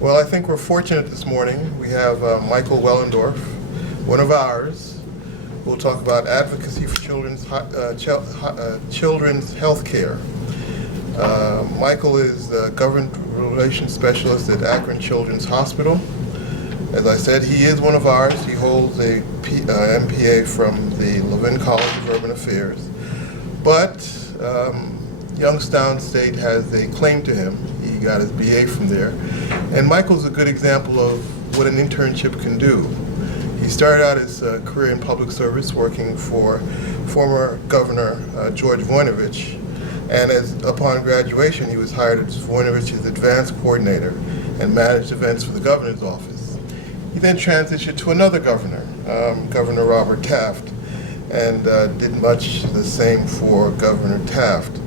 Well, I think we're fortunate this morning. We have Michael Wellendorf, one of ours, who will talk about advocacy for children's health care. Michael is the Government Relations Specialist at Akron Children's Hospital. As I said, he is one of ours. He holds a MPA from the Levin College of Urban Affairs. But Youngstown State has a claim to him. He got his BA from there. And Michael's a good example of what an internship can do. He started out his career in public service working for former Governor George Voinovich. And upon graduation, he was hired as Voinovich's advanced coordinator and managed events for the governor's office. He then transitioned to another governor, Governor Robert Taft, and did much the same for Governor Taft.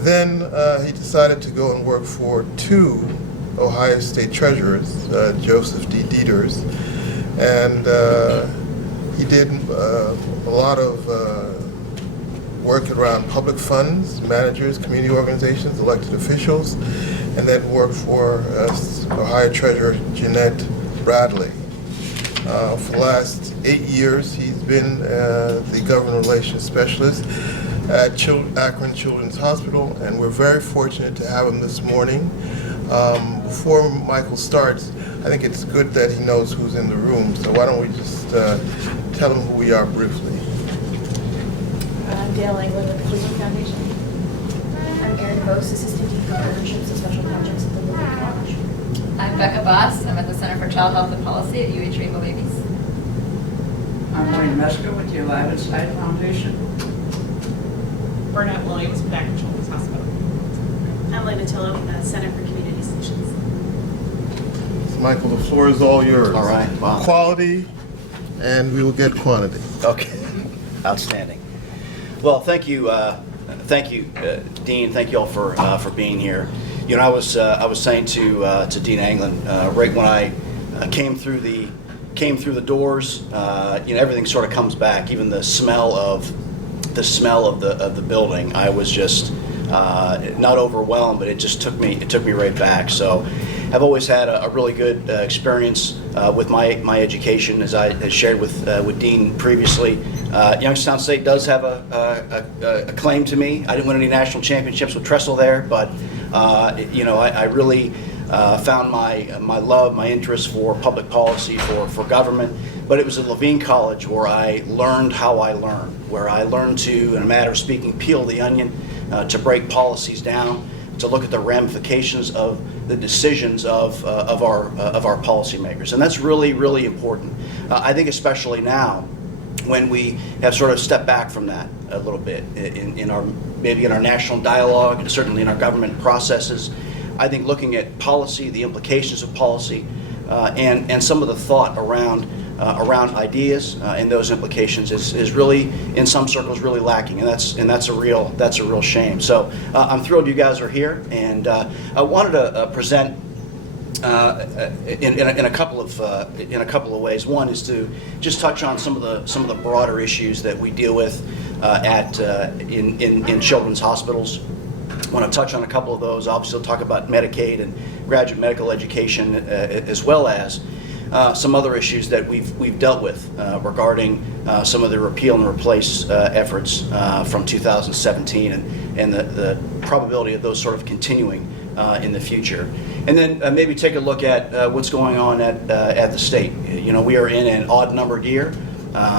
Then he decided to go and work for two Ohio State treasurers, Joseph D. Dieters, and he did a lot of work around public funds, managers, community organizations, elected officials, and then worked for Ohio Treasurer Jeanette Bradley. For the last 8 years, he's been the Government Relations Specialist at Akron Children's Hospital, and we're very fortunate to have him this morning. Before Michael starts, I think it's good that he knows who's in the room, so why don't we just tell him who we are briefly. I'm Dale England with the Cleveland Foundation. I'm Erin Bose, Assistant Dean for Partnerships and Special Projects at the Levin College. I'm Becca Boss. I'm at the Center for Child Health and Policy at UH Rainbow Babies. I'm Wayne Mesker with the Levin Foundation. Burnett Williams with Akron Children's Hospital. I'm Levin Tillo, Center for Community Solutions. Michael, the floor is all yours. All right. Wow. Quality, and we will get quantity. Okay. Outstanding. Well, thank you, Dean. Thank you all for being here. You know, I was saying to Dean Anglin right when I came through the doors. You know, everything sort of comes back. Even the smell of the building. I was just not overwhelmed, but it took me right back. So I've always had a really good experience with my education, as I shared with Dean previously. Youngstown State does have a claim to me. I didn't win any national championships with Trestle there, but you know, I really found my love, my interest for public policy, for government. But it was at Levin College where I learned how I learn, where I learned to, in a matter of speaking, peel the onion, to break policies down, to look at the ramifications of the decisions of our policymakers, and that's really, really important. I think especially now, when we have sort of stepped back from that a little bit in our national dialogue and certainly in our government processes. I think looking at policy, the implications of policy, and some of the thought around ideas and those implications is really, in some circles, really lacking, and that's a real shame. So I'm thrilled you guys are here, and I wanted to present in a couple of ways. One is to just touch on some of the broader issues that we deal with in children's hospitals. I want to touch on a couple of those. Obviously, I'll talk about Medicaid and graduate medical education, as well as some other issues that we've dealt with regarding some of the repeal and replace efforts from 2017 and the probability of those sort of continuing in the future. And then maybe take a look at what's going on at the state. You know, we are in an odd numbered year,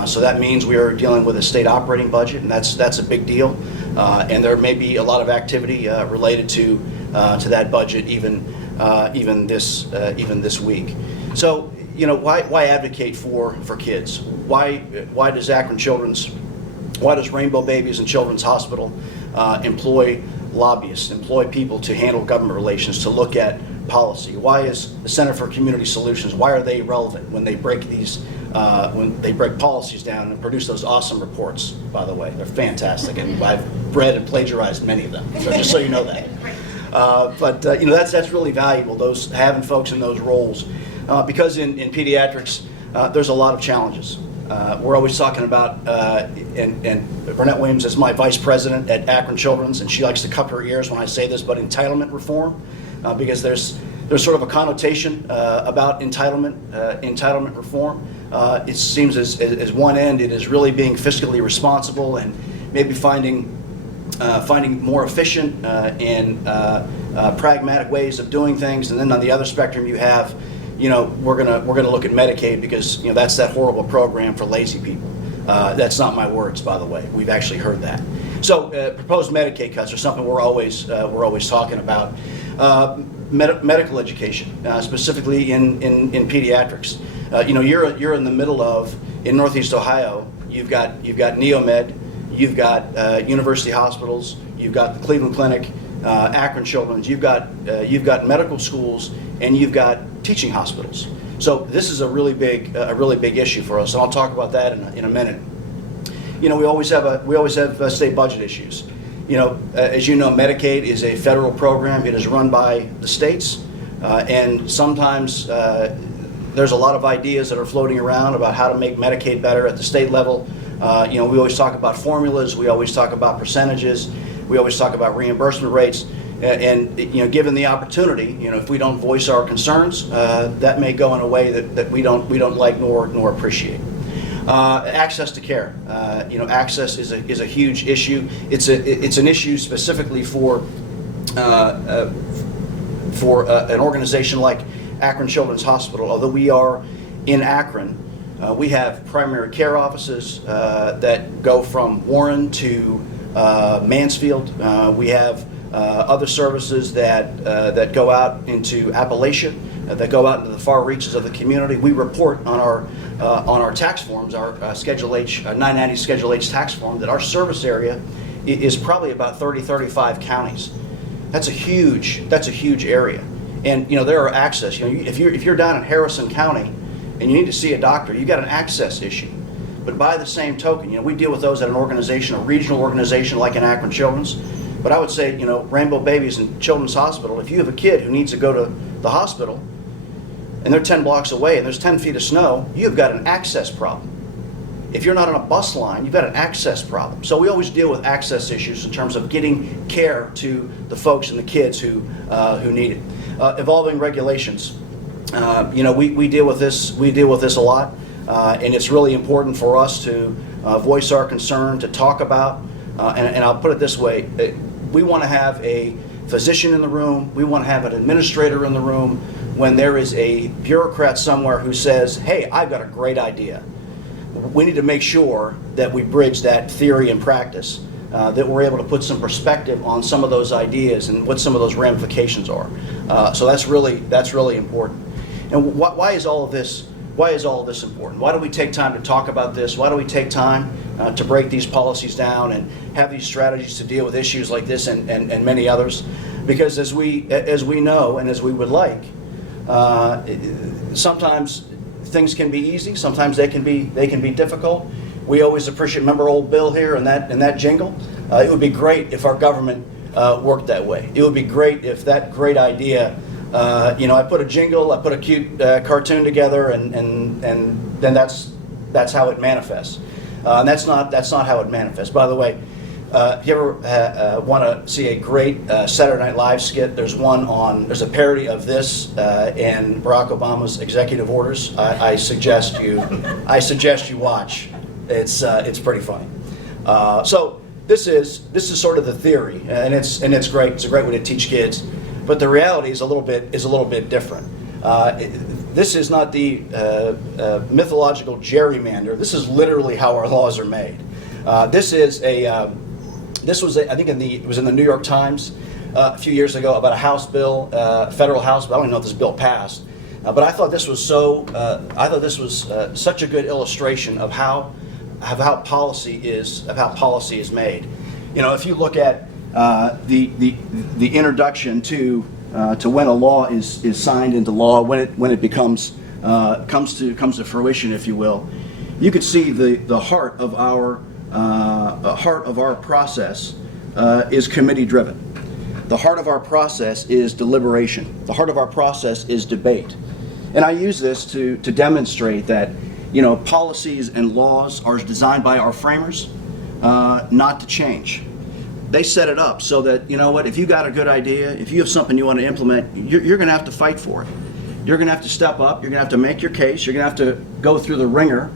so that means we are dealing with a state operating budget, and that's a big deal. And there may be a lot of activity related to that budget even this week. So, you know, why advocate for kids? Why does Rainbow Babies and Children's Hospital employ lobbyists, employ people to handle government relations, to look at policy? Why is the Center for Community Solutions, why are they relevant when they break policies down and produce those awesome reports? By the way, they're fantastic, and I've read and plagiarized many of them, so just so you know that. But you know, that's really valuable, those having folks in those roles, because in pediatrics there's a lot of challenges. We're always talking about, and Burnett Williams is my vice president at Akron Children's, and she likes to cup her ears when I say this, but entitlement reform, because there's there's sort of a connotation about entitlement reform. It seems as one end, it is really being fiscally responsible and maybe finding more efficient and pragmatic ways of doing things. And then on the other spectrum, you have, we're gonna look at Medicaid because that's that horrible program for lazy people. That's not my words, by the way. We've actually heard that. So proposed Medicaid cuts are something we're always talking about. Medical education, specifically in pediatrics. You're in the middle of, in Northeast Ohio, you've got Neomed, you've got university hospitals, you've got the Cleveland Clinic, Akron Children's, you've got medical schools, and you've got teaching hospitals. So this is a really big issue for us, and I'll talk about that in a minute. We always have state budget issues. As you know, Medicaid is a federal program. It is run by the states, and sometimes there's a lot of ideas that are floating around about how to make Medicaid better at the state level. We always talk about formulas. We always talk about percentages. We always talk about reimbursement rates. And given the opportunity, if we don't voice our concerns, that may go in a way that we don't like nor appreciate. Access to care. Access is a huge issue. It's an issue specifically for an organization like Akron Children's Hospital. Although we are in Akron, we have primary care offices that go from Warren to Mansfield. We have other services that go out into Appalachia, that go out into the far reaches of the community. We report on our tax forms, our Schedule H, 990 Schedule H tax form, that our service area is probably about 35 counties. That's a huge area. And there are access. If you're down in Harrison County and you need to see a doctor, you got an access issue. But by the same token, we deal with those at an organization, a regional organization like in Akron Children's. But I would say, Rainbow Babies and Children's Hospital, if you have a kid who needs to go to the hospital and they're 10 blocks away and there's 10 feet of snow, you've got an access problem. If you're not on a bus line, you've got an access problem. So we always deal with access issues in terms of getting care to the folks and the kids who need it. Evolving regulations. We deal with this a lot, and it's really important for us to voice our concern, to talk about, and I'll put it this way, we want to have a physician in the room, we want to have an administrator in the room when there is a bureaucrat somewhere who says, hey, I've got a great idea. We need to make sure that we bridge that theory and practice, that we're able to put some perspective on some of those ideas and what some of those ramifications are. So that's really important. And why is all of this important? Why do we take time to talk about this? Why do we take time to break these policies down and have these strategies to deal with issues like this and many others? Because as we know and as we would like, sometimes things can be easy, sometimes they can be difficult. We always appreciate, remember old Bill here and that jingle? It would be great if our government worked that way. It would be great if that great idea, I put a jingle, I put a cute cartoon together, and then that's how it manifests. And that's not how it manifests. By the way, if you ever want to see a great Saturday Night Live skit, there's a parody of this and Barack Obama's executive orders. I suggest you watch. It's pretty funny. So this is sort of the theory, and it's great. It's a great way to teach kids. But the reality is a little bit different. This is not the mythological gerrymander. This is literally how our laws are made. This was it was in the New York Times a few years ago about a House bill, federal House bill. I don't even know if this bill passed, but I thought this was such a good illustration of how policy is made. If you look at the introduction to when a law is signed into law, when it comes to fruition, if you will, you could see the heart of our process is committee driven. The heart of our process is deliberation. The heart of our process is debate. And I use this to demonstrate that policies and laws are designed by our framers not to change. they set it up so that, you know what, if you got a good idea, if you have something you want to implement, you're going to have to fight for it. You're going to have to step up. You're going to have to make your case. You're going to have to go through the ringer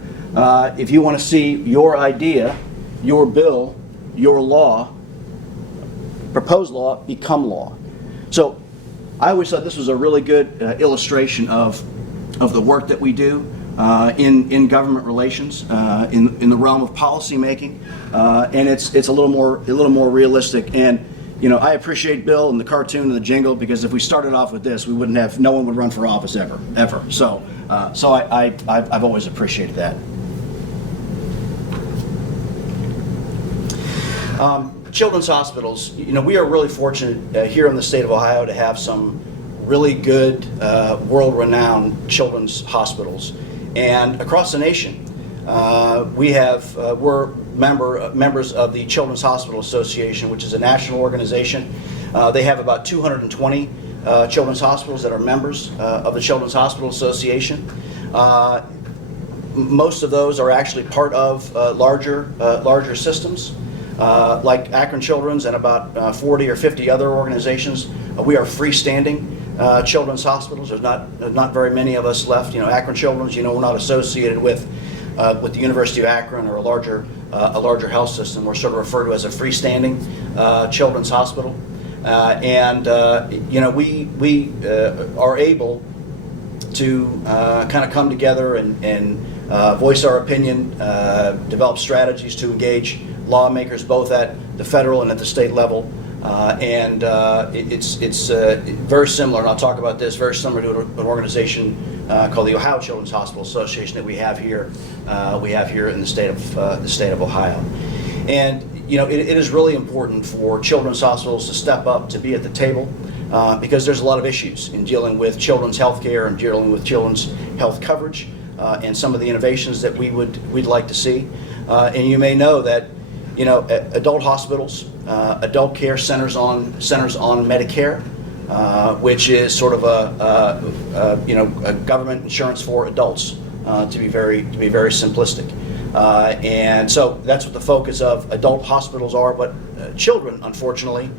if you want to see your idea, your bill, your law, proposed law, become law. So I always thought this was a really good illustration of the work that we do in government relations, in the realm of policy making, and it's a little more realistic. And you know, I appreciate Bill and the cartoon and the jingle, because if we started off with this, we wouldn't have, no one would run for office ever. So I've always appreciated that. Children's hospitals, you know, we are really fortunate here in the state of Ohio to have some really good, world-renowned children's hospitals. And across the nation, we're members of the Children's Hospital Association, which is a national organization. They have about 220 children's hospitals that are members of the Children's Hospital Association. Most of those are actually part of larger systems, like Akron Children's and about 40 or 50 other organizations. We are freestanding children's hospitals. There's not very many of us left. You know, Akron Children's, you know, we're not associated with the University of Akron or a larger health system. We're sort of referred to as a freestanding children's hospital, and you know, we are able to kind of come together and voice our opinion, develop strategies to engage lawmakers both at the federal and at the state level. It's very similar, and I'll talk about this, very similar to an organization called the Ohio Children's Hospital Association that we have here in the state of Ohio. And you know, it is really important for children's hospitals to step up, to be at the table, because there's a lot of issues in dealing with children's health care and dealing with children's health coverage, and some of the innovations that we'd like to see. And you may know that, you know, adult hospitals, adult care centers on Medicare, which is sort of a government insurance for adults, to be very simplistic. And so that's what the focus of adult hospitals are. But children, unfortunately,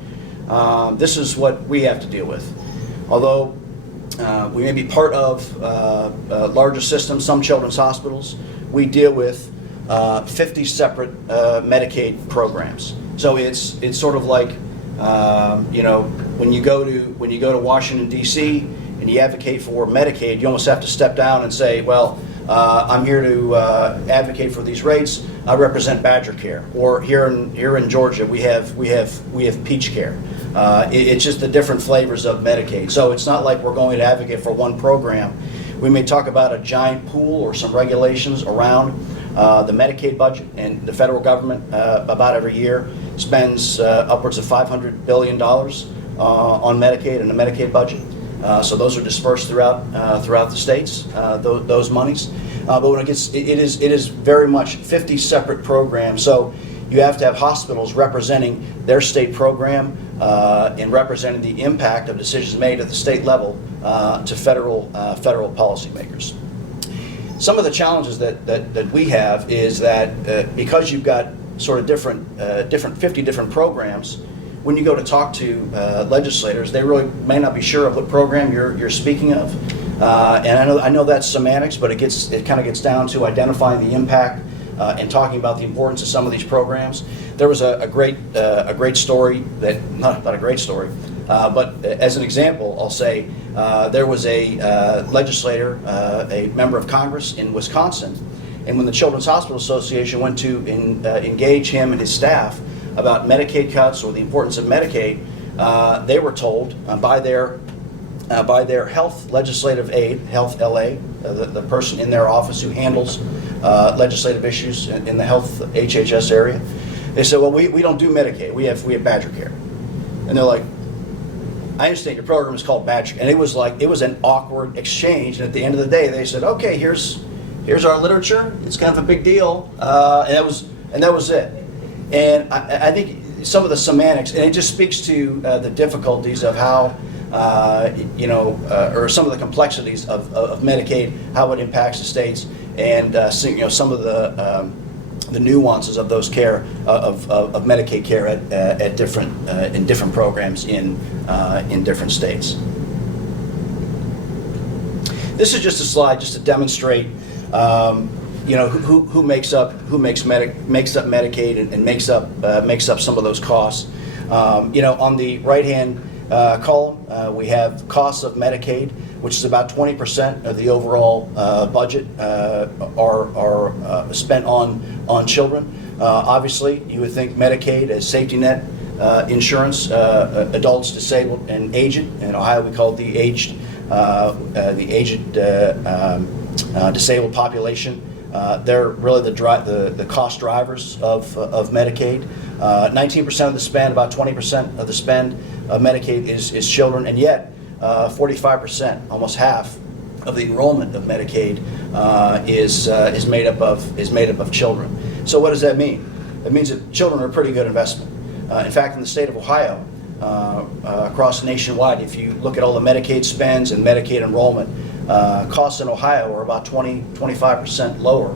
this is what we have to deal with. Although we may be part of larger systems, some children's hospitals, we deal with 50 separate Medicaid programs. So it's sort of like, you know, when you go to Washington D.C. and you advocate for Medicaid, you almost have to step down and say, well, I'm here to advocate for these rates. I represent Badger Care, or here in Georgia we have Peach Care. It's just the different flavors of Medicaid. So it's not like we're going to advocate for one program. We may talk about a giant pool or some regulations around the Medicaid budget, and the federal government about every year spends upwards of $500 billion on Medicaid and the Medicaid budget. So those are dispersed throughout the states, those monies. But when it is very much 50 separate programs. So you have to have hospitals representing their state program and representing the impact of decisions made at the state level to federal policymakers. Some of the challenges that we have is that because you've got sort of different 50 different programs, when you go to talk to legislators, they really may not be sure of what program you're speaking of. And I know that's semantics, but it kind of gets down to identifying the impact and talking about the importance of some of these programs. There was a great story that not a great story, but as an example, I'll say there was a legislator, a member of Congress in Wisconsin, and when the Children's Hospital Association went to engage him and his staff about Medicaid cuts or the importance of Medicaid, they were told by their health legislative aide, Health LA, the person in their office who handles legislative issues in the health HHS area, they said, well, we don't do Medicaid, we have Badger Care. And they're like, I understand your program is called Badger, and it was an awkward exchange, and at the end of the day they said, okay, here's our literature, it's kind of a big deal, and that was it. And I think some of the semantics, and it just speaks to the difficulties of how, or some of the complexities of Medicaid, how it impacts the states, and some of the the nuances of those care of Medicaid care at different in different programs in different states. This is just a slide just to demonstrate, who makes up Medicaid and makes up some of those costs. On the right-hand column, we have costs of Medicaid, which is about 20% of the overall budget are spent on children. Obviously, you would think Medicaid as safety net insurance, adults, disabled, and aged. In Ohio, we call it the aged disabled population. They're really the cost drivers of Medicaid. 19% of the spend, about 20% of the spend of Medicaid is children, and yet 45%, almost half of the enrollment of Medicaid is made up of children. So what does that mean? It means that children are a pretty good investment. In fact, in the state of Ohio, across nationwide, if you look at all the Medicaid spends and Medicaid enrollment, costs in Ohio are about 25% lower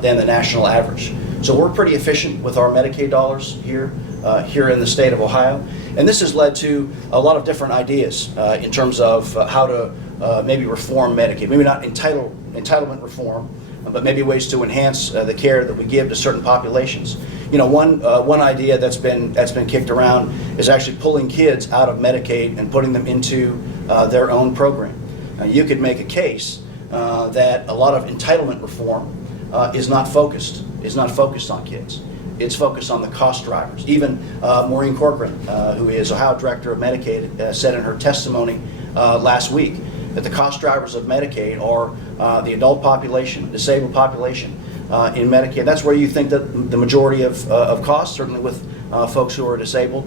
than the national average. So we're pretty efficient with our Medicaid dollars here in the state of Ohio. And this has led to a lot of different ideas in terms of how to maybe reform Medicaid. Maybe not entitlement reform, but maybe ways to enhance the care that we give to certain populations. One idea that's been kicked around is actually pulling kids out of Medicaid and putting them into their own program. You could make a case that a lot of entitlement reform is not focused on kids. It's focused on the cost drivers. Even Maureen Corcoran, who is Ohio Director of Medicaid, said in her testimony last week that the cost drivers of Medicaid are the adult population, disabled population in Medicaid. That's where you think that the majority of costs, certainly with folks who are disabled,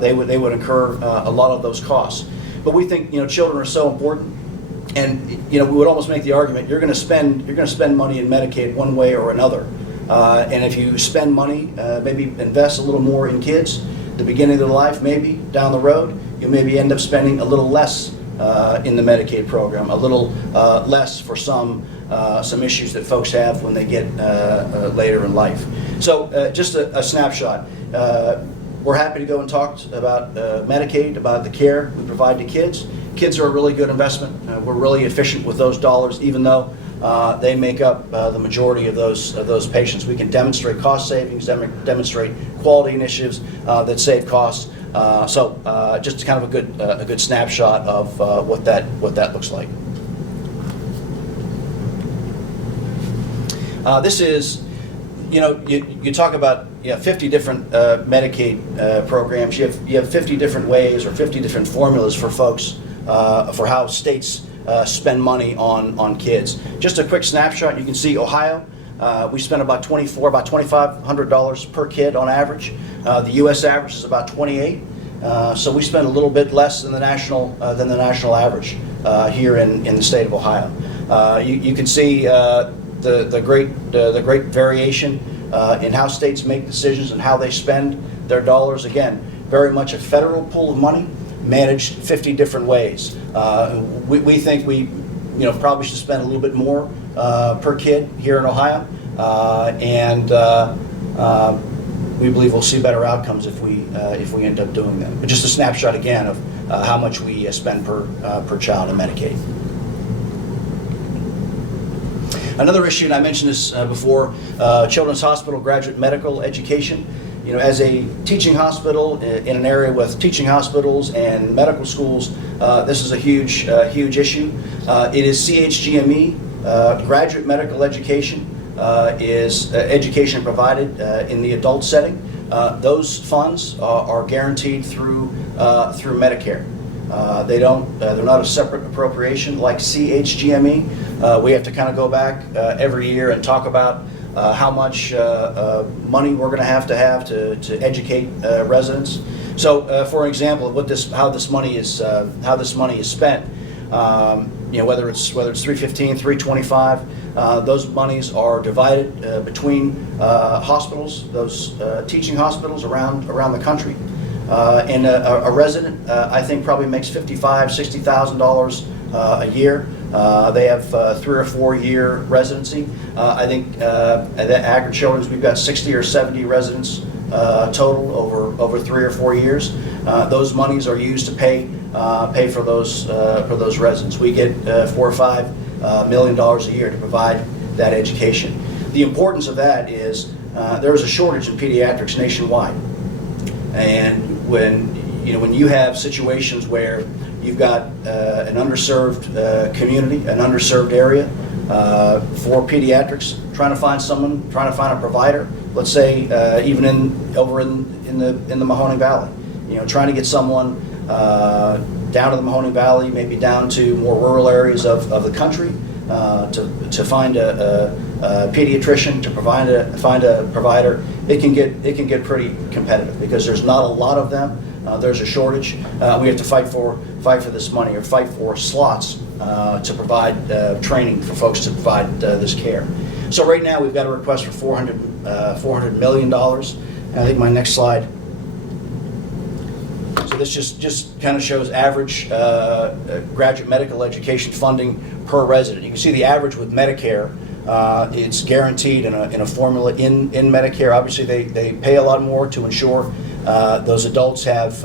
they would incur a lot of those costs. But we think children are so important, and we would almost make the argument you're going to spend money in Medicaid one way or another. And if you spend money, maybe invest a little more in kids at the beginning of their life, maybe down the road, you maybe end up spending a little less in the Medicaid program, a little less for some issues that folks have when they get later in life. So just a snapshot. We're happy to go and talk about Medicaid, about the care we provide to kids. Kids are a really good investment. We're really efficient with those dollars, even though they make up the majority of those patients. We can demonstrate cost savings, demonstrate quality initiatives that save costs. So just kind of a good snapshot of what that looks like. This is, you talk about 50 different Medicaid programs. You have 50 different ways or 50 different formulas for folks for how states spend money on kids. Just a quick snapshot. You can see Ohio. We spend about $2,500 per kid on average. The U.S. average is about $28. So we spend a little bit less than the national average here in the state of Ohio. You can see the great variation in how states make decisions and how they spend their dollars. Again, very much a federal pool of money, managed 50 different ways. We think we probably should spend a little bit more per kid here in Ohio, and we believe we'll see better outcomes if we end up doing that. But just a snapshot again of how much we spend per child in Medicaid. Another issue, and I mentioned this before, Children's Hospital graduate medical education. As a teaching hospital in an area with teaching hospitals and medical schools, this is a huge issue. It is CHGME, graduate medical education, is education provided in the adult setting. Those funds are guaranteed through Medicare. They're not a separate appropriation like CHGME. We have to kind of go back every year and talk about how much money we're going to have to educate residents. So, for example, how this money is spent. Whether it's 315, 325, those monies are divided between hospitals, those teaching hospitals around the country. And a resident, I think, probably makes $55,000, $60,000 a year They have 3 or 4 year residency. I think at Akron Children's, we've got 60 or 70 residents total over 3 or 4 years. Those monies are used to pay for those residents. We get $4 or $5 million a year to provide that education. The importance of that is there is a shortage in pediatrics nationwide, and when you have situations where you've got an underserved community, an underserved area for pediatrics, trying to find a provider. Let's say even over in the Mahoning Valley, trying to get someone down to the Mahoning Valley, maybe down to more rural areas of the country, to find a pediatrician, to find a provider. It can get pretty competitive because there's not a lot of them. There's a shortage. We have to fight for this money, or fight for slots to provide training for folks to provide this care. So right now we've got a request for $400 million. And I think my next slide. So this just kind of shows average graduate medical education funding per resident. You can see the average with Medicare. It's guaranteed in a formula in Medicare. Obviously, they pay a lot more to ensure those adults have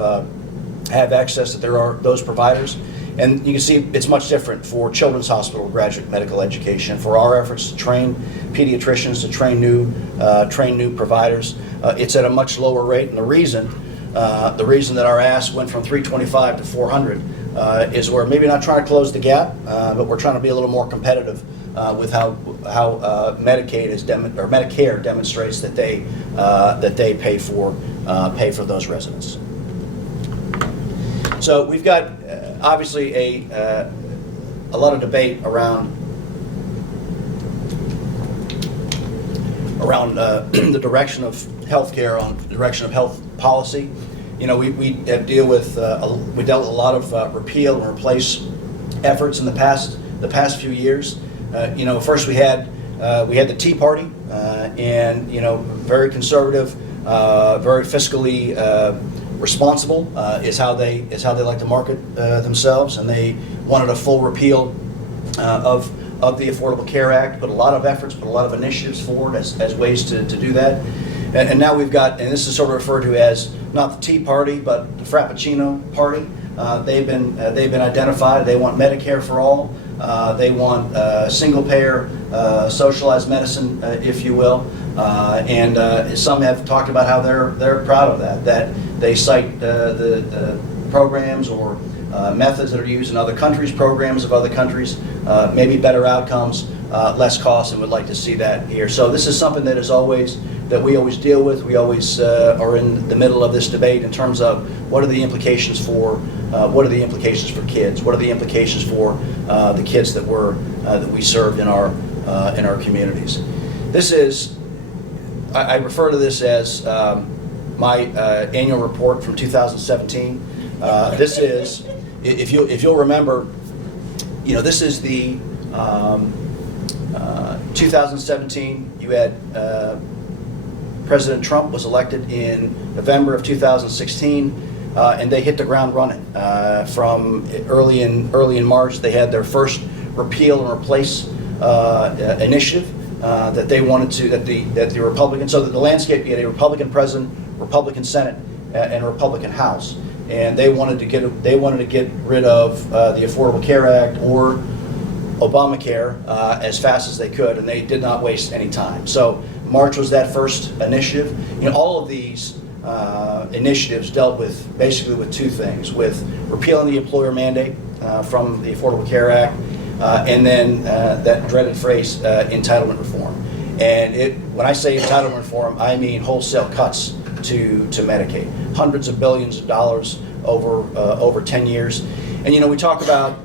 access, that there are those providers. And you can see it's much different for Children's Hospital graduate medical education. For our efforts to train pediatricians, to train new providers, it's at a much lower rate. And the reason that our ask went from 325 to 400 is we're maybe not trying to close the gap, but we're trying to be a little more competitive with how Medicare demonstrates that they pay for those residents. So we've got obviously a lot of debate around the direction of healthcare, on the direction of health policy. We dealt with a lot of repeal and replace efforts in the past few years. First we had the Tea Party, and very conservative, very fiscally responsible is how they like to market themselves, and they wanted a full repeal of the Affordable Care Act, put a lot of efforts, put a lot of initiatives forward as ways to do that. And now we've got, and this is sort of referred to as not the Tea Party, but the Frappuccino Party. They've been identified. They want Medicare for all. They want single payer, socialized medicine, if you will. And some have talked about how they're proud of that they cite the programs or methods that are used in other countries, programs of other countries, maybe better outcomes, less costs, and would like to see that here. So this is something that we always deal with. We always are in the middle of this debate in terms of what are the implications for kids, what are the implications for the kids that we serve in our communities. This is, I refer to this as my annual report from 2017. This is, if you'll remember, this is the 2017. You had President Trump was elected in November of 2016, and they hit the ground running. From early in March, they had their first repeal and replace initiative that they wanted to, that the Republicans, so that the landscape, you had a Republican president, Republican Senate, and a Republican House, and they wanted to get rid of the Affordable Care Act or Obamacare as fast as they could, and they did not waste any time. So March was that first initiative. All of these initiatives dealt basically with two things: with repealing the employer mandate from the Affordable Care Act, and then that dreaded phrase, entitlement reform. And when I say entitlement reform, I mean wholesale cuts to Medicaid, hundreds of billions of dollars over 10 years. And we talk about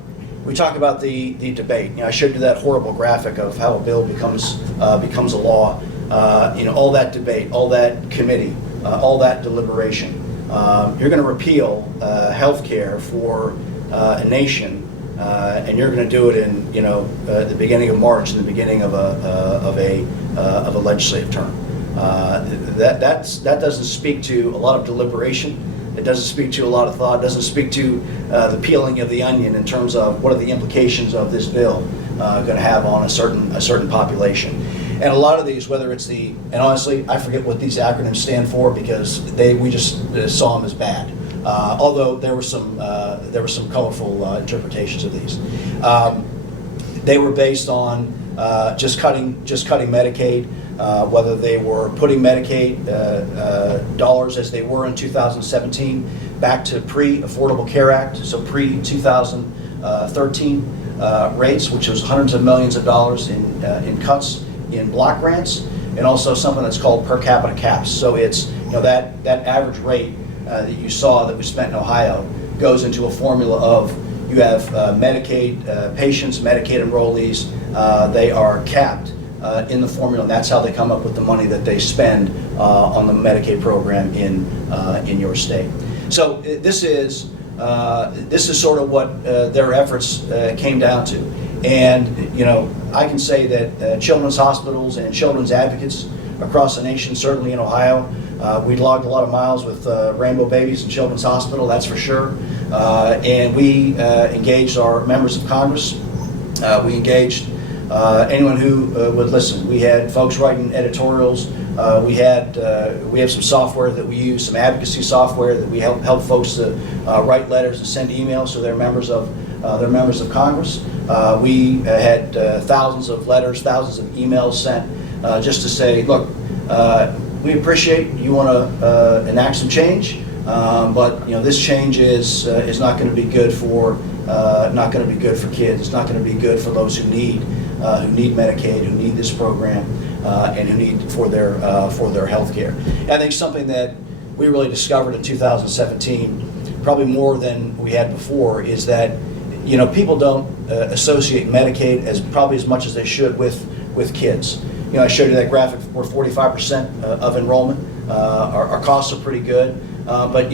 the debate. I showed you that horrible graphic of how a bill becomes a law. All that debate, all that committee, all that deliberation. You're going to repeal health care for a nation, and you're going to do it in the beginning of March, the beginning of a legislative term. That doesn't speak to a lot of deliberation. It doesn't speak to a lot of thought. It doesn't speak to the peeling of the onion in terms of what are the implications of this bill going to have on a certain population. And a lot of these, whether it's and honestly, I forget what these acronyms stand for because we just saw them as bad. Although there were some colorful interpretations of these. They were based on just cutting Medicaid, whether they were putting Medicaid dollars as they were in 2017 back to pre-Affordable Care Act, so pre-2013 rates, which was hundreds of millions of dollars in cuts in block grants, and also something that's called per capita caps. So it's that average rate that you saw that we spent in Ohio goes into a formula of you have Medicaid patients, Medicaid enrollees, they are capped in the formula, and that's how they come up with the money that they spend on the Medicaid program in your state. So this is sort of what their efforts came down to. And I can say that children's hospitals and children's advocates across the nation, certainly in Ohio, we logged a lot of miles with Rainbow Babies and Children's Hospital, that's for sure. And we engaged our members of Congress. We engaged anyone who would listen. We had folks writing editorials. We have some software that we use, some advocacy software that we help folks to write letters and send emails to their members of Congress. We had thousands of letters, thousands of emails sent just to say, look, we appreciate you want to enact some change, but this change is not going to be good for kids. It's not going to be good for those who need Medicaid, who need this program, and who need for their health care. I think something that we really discovered in 2017, probably more than we had before, is that people don't associate Medicaid as much as they should with kids. I showed you that graphic where 45% of enrollment. Our costs are pretty good, but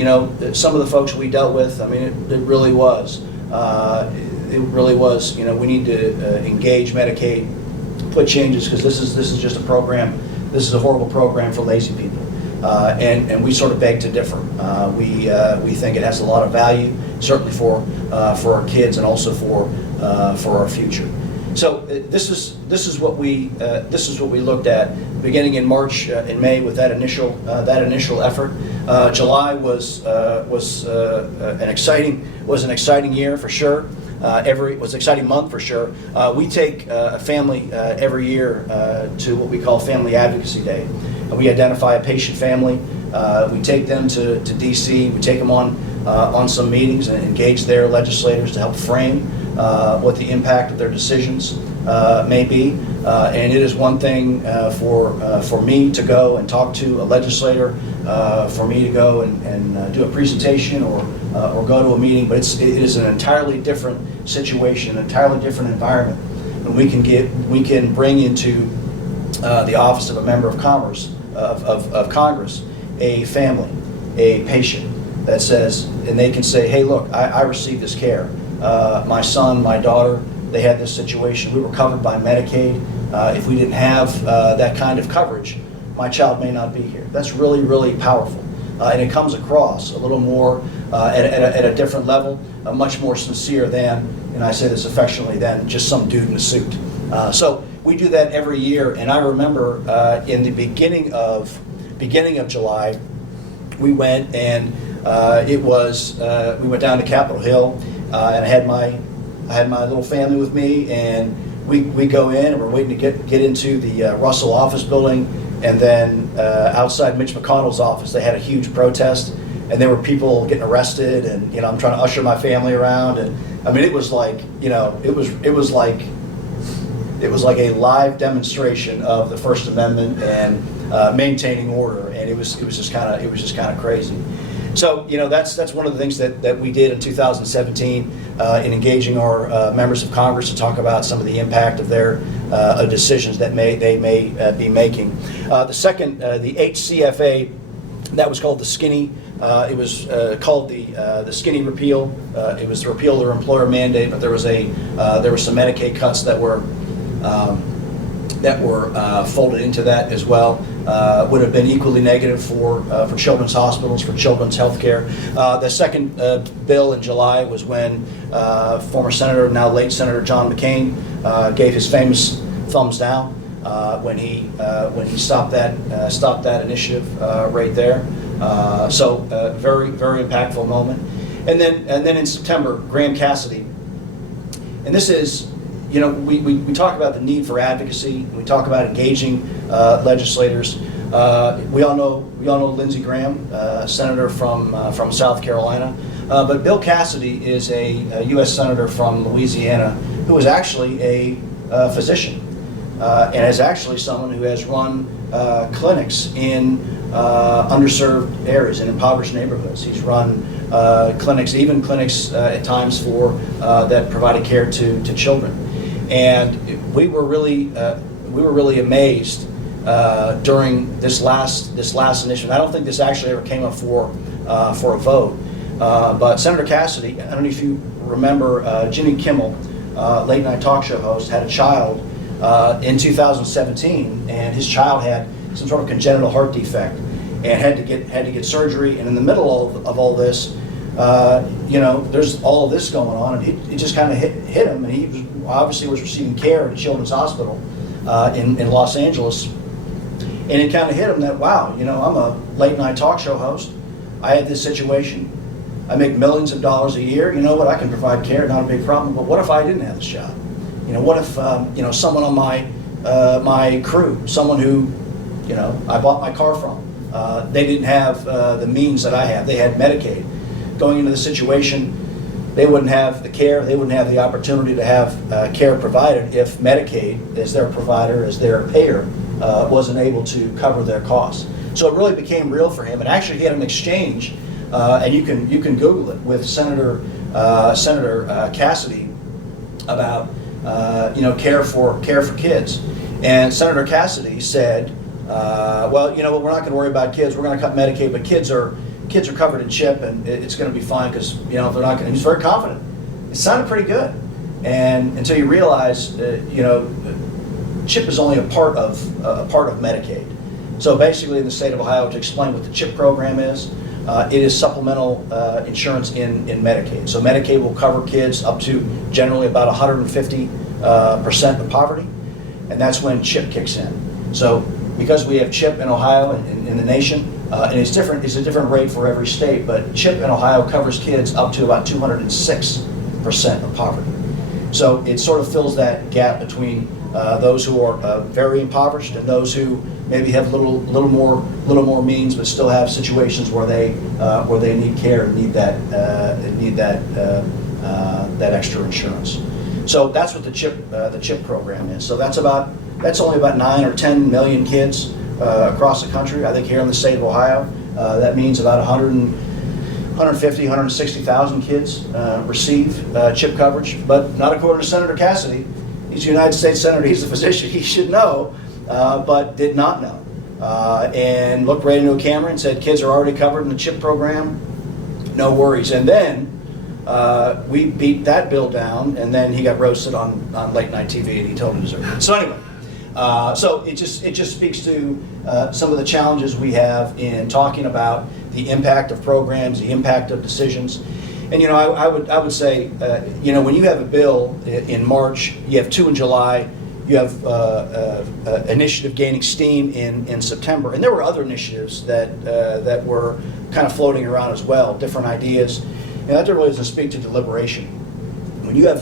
some of the folks we dealt with, I mean, it really was. We need to engage Medicaid, put changes, because this is just a program. This is a horrible program for lazy people, and we sort of beg to differ. We think it has a lot of value, certainly for our kids and also for our future. So this is what we looked at beginning in March and May with that initial effort. July was an exciting year for sure. Was an exciting month for sure. We take a family every year to what we call Family Advocacy Day. We identify a patient family. We take them to DC. We take them on some meetings and engage their legislators to help frame what the impact of their decisions may be. And it is one thing for me to go and talk to a legislator, for me to go and do a presentation or go to a meeting, but it is an entirely different situation, an entirely different environment. And we can bring into the office of a member of Congress, a family, a patient that says, and they can say, hey, look, I received this care. My son, my daughter, they had this situation. We were covered by Medicaid. If we didn't have that kind of coverage, my child may not be here. That's really, really powerful. And it comes across a little more at a different level, much more sincere than, and I say this affectionately, than just some dude in a suit. So we do that every year, and I remember in the beginning of July, we went and we went down to Capitol Hill, and I had my little family with me, and we go in and we're waiting to get into the Russell office building, and then outside Mitch McConnell's office they had a huge protest, and there were people getting arrested, and I'm trying to usher my family around, and I mean it was like it was like a live demonstration of the First Amendment and maintaining order, and it was just kind of crazy. So that's one of the things that we did in 2017 in engaging our members of Congress to talk about some of the impact of their decisions that they may be making. The second, the HCFA, that was called the skinny. It was called the skinny repeal. It was the repeal of their employer mandate, but there were some Medicaid cuts that were that were folded into that as well. Would have been equally negative for children's hospitals, for children's health care. The second bill in July was when former Senator, now late Senator John McCain, gave his famous thumbs down when he stopped that initiative right there. So very, very impactful moment. And then in September, Graham Cassidy, and this is, you know, we talk about the need for advocacy. We talk about engaging legislators. We all know Lindsey Graham, senator from South Carolina. But Bill Cassidy is a U.S. senator from Louisiana who is actually a physician and is actually someone who has run clinics in underserved areas, in impoverished neighborhoods. He's run clinics, even clinics at times for that provided care to children. And we were really amazed during this last initiative. I don't think this actually ever came up for a vote. But Senator Cassidy, I don't know if you remember, Jimmy Kimmel, late night talk show host, had a child in 2017, and his child had some sort of congenital heart defect and had to get surgery. And in the middle of all this, you know, there's all of this going on, and it just kind of hit him, and he obviously was receiving care at a children's hospital in Los Angeles, and it kind of hit him that, wow, you know, I'm a late night talk show host. I had this situation. I make millions of dollars a year. You know what? I can provide care, not a big problem. But what if I didn't have this job? You know, what if you know, someone on my crew, someone who, you know, I bought my car from, they didn't have the means that I have. They had Medicaid. Going into the situation, they wouldn't have the care, they wouldn't have the opportunity to have care provided if Medicaid, as their provider, as their payer, wasn't able to cover their costs. So it really became real for him. And actually, he had an exchange, and you can Google it, with Senator Cassidy about you know, care for kids. And Senator Cassidy said, well, you know what, we're not going to worry about kids. We're going to cut Medicaid, but kids are covered in CHIP, and it's going to be fine because, you know, they're not going to. He's very confident. It sounded pretty good, and until you realize, you know, CHIP is only a part of Medicaid. So basically, in the state of Ohio, to explain what the CHIP program is, it is supplemental insurance in Medicaid. So Medicaid will cover kids up to generally about 150% of poverty, and that's when CHIP kicks in. So because we have CHIP in Ohio and in the nation, and it's a different rate for every state, but CHIP in Ohio covers kids up to about 206% of poverty. So it sort of fills that gap between those who are very impoverished and those who maybe have a little more means, but still have situations where they need care and need that extra insurance. So that's what the CHIP program is. So that's only about 9 or 10 million kids across the country. I think here in the state of Ohio, that means about 150, 160,000 kids receive CHIP coverage, but not according to Senator Cassidy. He's a United States Senator, he's a physician, he should know, but did not know. And looked right into a camera and said, kids are already covered in the CHIP program, no worries. And then we beat that bill down, and then he got roasted on late night TV, and he totally deserved it. So anyway, so it just speaks to some of the challenges we have in talking about the impact of programs, the impact of decisions. And you know, I would say, you know, when you have a bill in March, you have 2 in July, you have initiative gaining steam in September, and there were other initiatives that were kind of floating around as well, different ideas. And that really doesn't speak to deliberation. When you have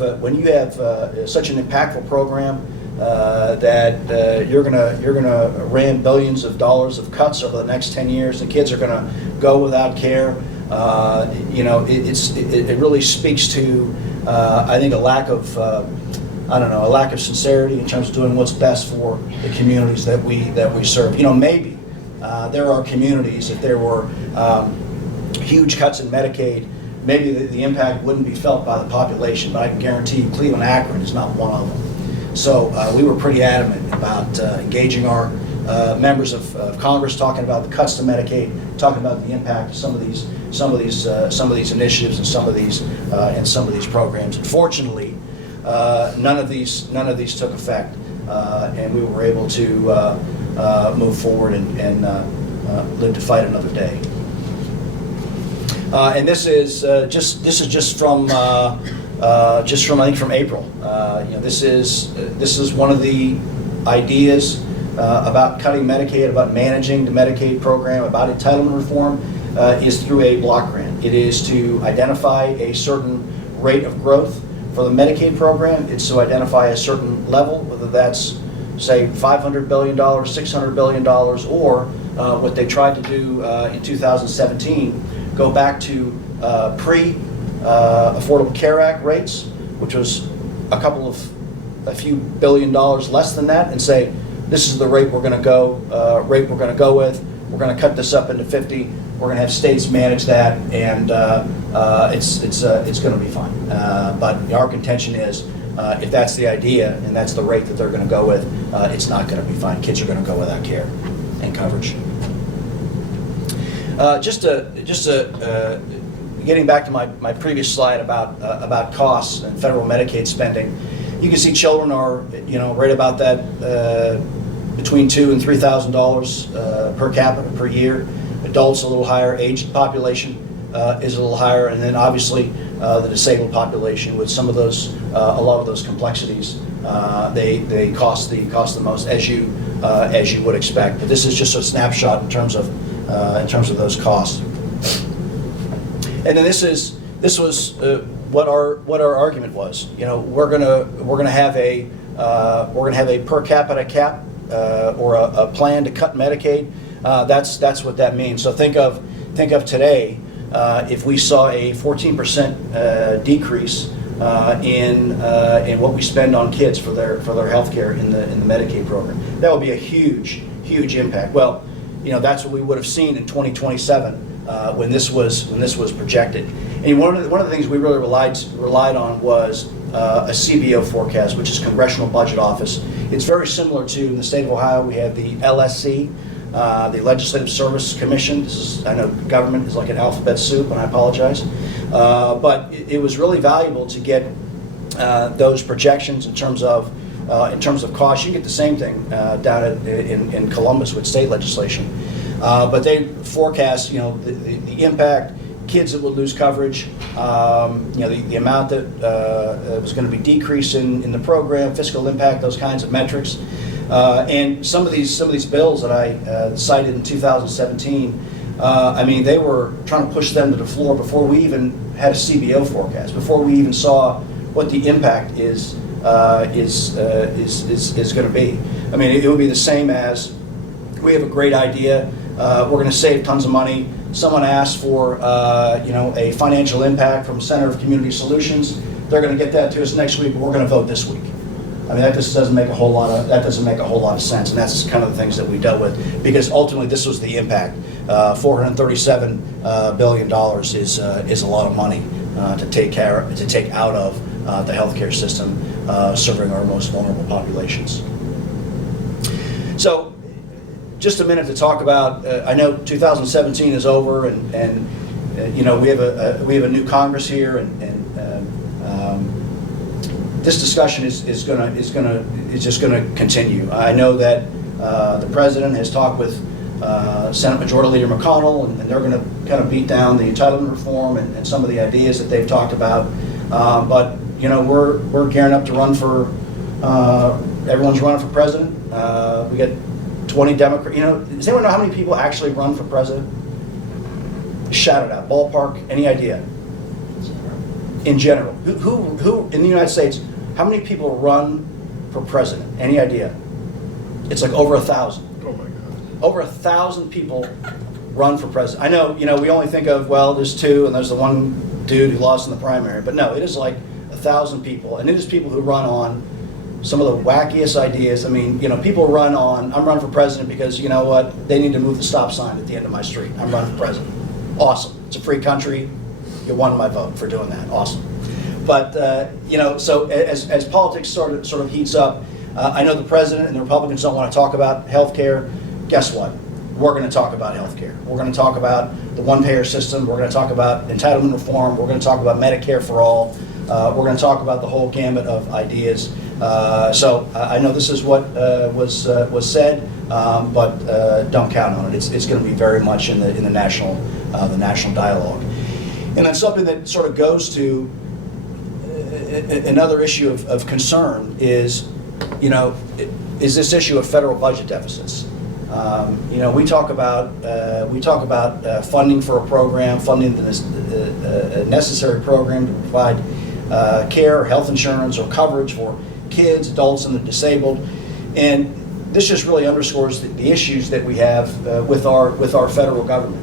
such an impactful program that you're gonna ram billions of dollars of cuts over the next 10 years, and kids are gonna go without care. You know, it really speaks to I think a lack of sincerity in terms of doing what's best for the communities that we serve. You know, maybe there are communities, if there were huge cuts in Medicaid, maybe the impact wouldn't be felt by the population, but I can guarantee you Cleveland, Akron is not one of them. So we were pretty adamant about engaging our members of Congress, talking about the cuts to Medicaid, talking about the impact of some of these initiatives and some of these programs. Unfortunately, none of these took effect. and we were able to move forward and live to fight another day. And this is just from I think from April. This is one of the ideas about cutting Medicaid, about managing the Medicaid program, about entitlement reform, is through a block grant. It is to identify a certain rate of growth for the Medicaid program. It's to identify a certain level, whether that's, say, $500 billion, $600 billion, or what they tried to do in 2017, go back to pre-Affordable Care Act rates, which was a few billion dollars less than that, and say, this is the rate we're going to go with. We're going to cut this up into 50. We're going to have states manage that, and it's going to be fine. But our contention is, if that's the idea and that's the rate that they're going to go with, it's not going to be fine. Kids are going to go without care and coverage. Getting back to my previous slide about costs and federal Medicaid spending, you can see children are right about that between $2,000 and $3,000 per capita per year. Adults a little higher. Aged population is a little higher, and then obviously the disabled population with some of those a lot of those complexities they cost the most, as you would expect. But this is just a snapshot in terms of those costs. And then this was what our argument was. We're gonna have a per capita cap or a plan to cut Medicaid. That's what that means. So think of today, if we saw a 14% decrease in what we spend on kids for their health care in the Medicaid program, that would be a huge impact. Well, that's what we would have seen in 2027 when this was projected. And one of the things we really relied on was a CBO forecast, which is Congressional Budget Office. It's very similar to in the state of Ohio. We have the LSC, the Legislative Service Commission. I know government is like an alphabet soup, and I apologize. But it was really valuable to get those projections in terms of cost. You get the same thing down in Columbus with state legislation. But they forecast, the impact, kids that would lose coverage, the amount that was going to be decreased in the program, fiscal impact, those kinds of metrics. And some of these bills that I cited in 2017, they were trying to push them to the floor before we even had a CBO forecast, before we even saw what the impact is going to be. It would be the same as, we have a great idea, we're going to save tons of money. Someone asks for a financial impact from Center of Community Solutions. They're going to get that to us next week, but we're going to vote this week. That just doesn't make a whole lot of sense, and that's kind of the things that we dealt with, because ultimately this was the impact. $437 billion is a lot of money to take out of the healthcare system serving our most vulnerable populations. So, just a minute to talk about. I know 2017 is over, and we have a new Congress here, and this discussion is just going to continue. I know that the president has talked with Senate Majority Leader McConnell, and they're going to kind of beat down the entitlement reform and some of the ideas that they've talked about. But we're gearing up to run for. Everyone's running for president. We got 20 Democrats. Does anyone know how many people actually run for president? Shout it out. Ballpark. Any idea? In general, who in the United States? How many people run for president? Any idea? It's like over 1,000. Oh my God. Over 1,000 people run for president. I know, we only think of, well, there's two, and there's the one dude who lost in the primary. But no, it is like 1,000 people, and it is people who run on some of the wackiest ideas. People run on, I'm running for president because, you know what, they need to move the stop sign at the end of my street. I'm running for president. Awesome. It's a free country. You won my vote for doing that. Awesome. But, so as politics sort of heats up, I know the president and the Republicans don't want to talk about health care. Guess what? We're going to talk about health care. We're going to talk about the one-payer system. We're going to talk about entitlement reform. We're going to talk about Medicare for all. We're going to talk about the whole gamut of ideas. So I know this is what was said, but don't count on it. It's going to be very much in the national dialogue. And then something that sort of goes to another issue of concern is, is this issue of federal budget deficits. We talk about funding for a program, funding a necessary program to provide care, health insurance, or coverage for kids, adults, and the disabled, and this just really underscores the issues that we have with our federal government.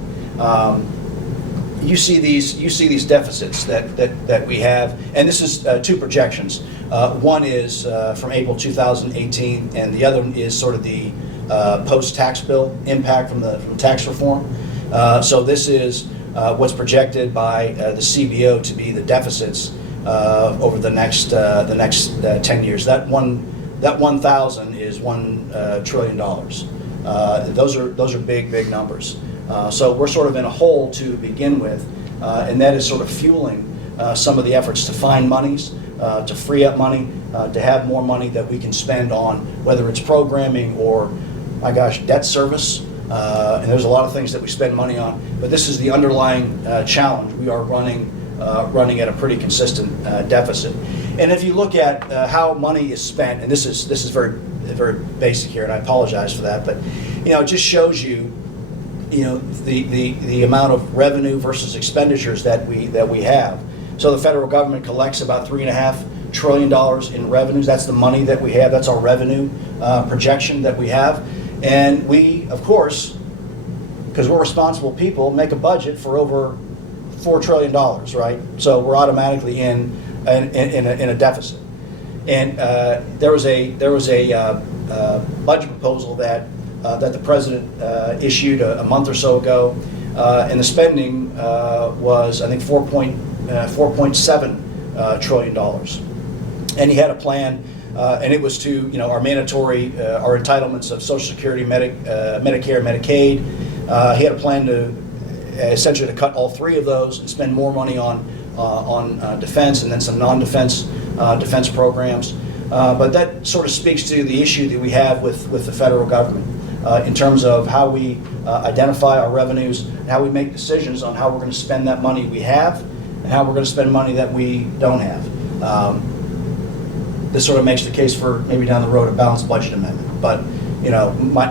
You see these deficits that we have, and this is two projections. One is from April 2018, and the other is sort of the post-tax bill impact from tax reform. So this is what's projected by the CBO to be the deficits over the next 10 years. That 1,000 is $1 trillion. Those are big numbers. So we're sort of in a hole to begin with, and that is sort of fueling some of the efforts to find monies, to free up money, to have more money that we can spend on, whether it's programming or, my gosh, debt service. And there's a lot of things that we spend money on, but this is the underlying challenge. We are running at a pretty consistent deficit. And if you look at how money is spent, and this is very basic here, and I apologize for that, but it just shows you the amount of revenue versus expenditures that we have. So the federal government collects about $3.5 trillion in revenues. That's the money that we have. That's our revenue projection that we have. And we, of course, because we're responsible people, make a budget for over $4 trillion, right? So we're automatically in a deficit. And there was a budget proposal that the president issued a month or so ago, and the spending was, I think, $4.7 trillion. And he had a plan, and it was to, our mandatory, our entitlements of Social Security, Medicare, Medicaid. He had a plan to essentially to cut all three of those and spend more money on defense and then some non-defense defense programs. But that sort of speaks to the issue that we have with the federal government in terms of how we identify our revenues and how we make decisions on how we're going to spend that money we have and how we're going to spend money that we don't have. This sort of makes the case for maybe down the road a balanced budget amendment. But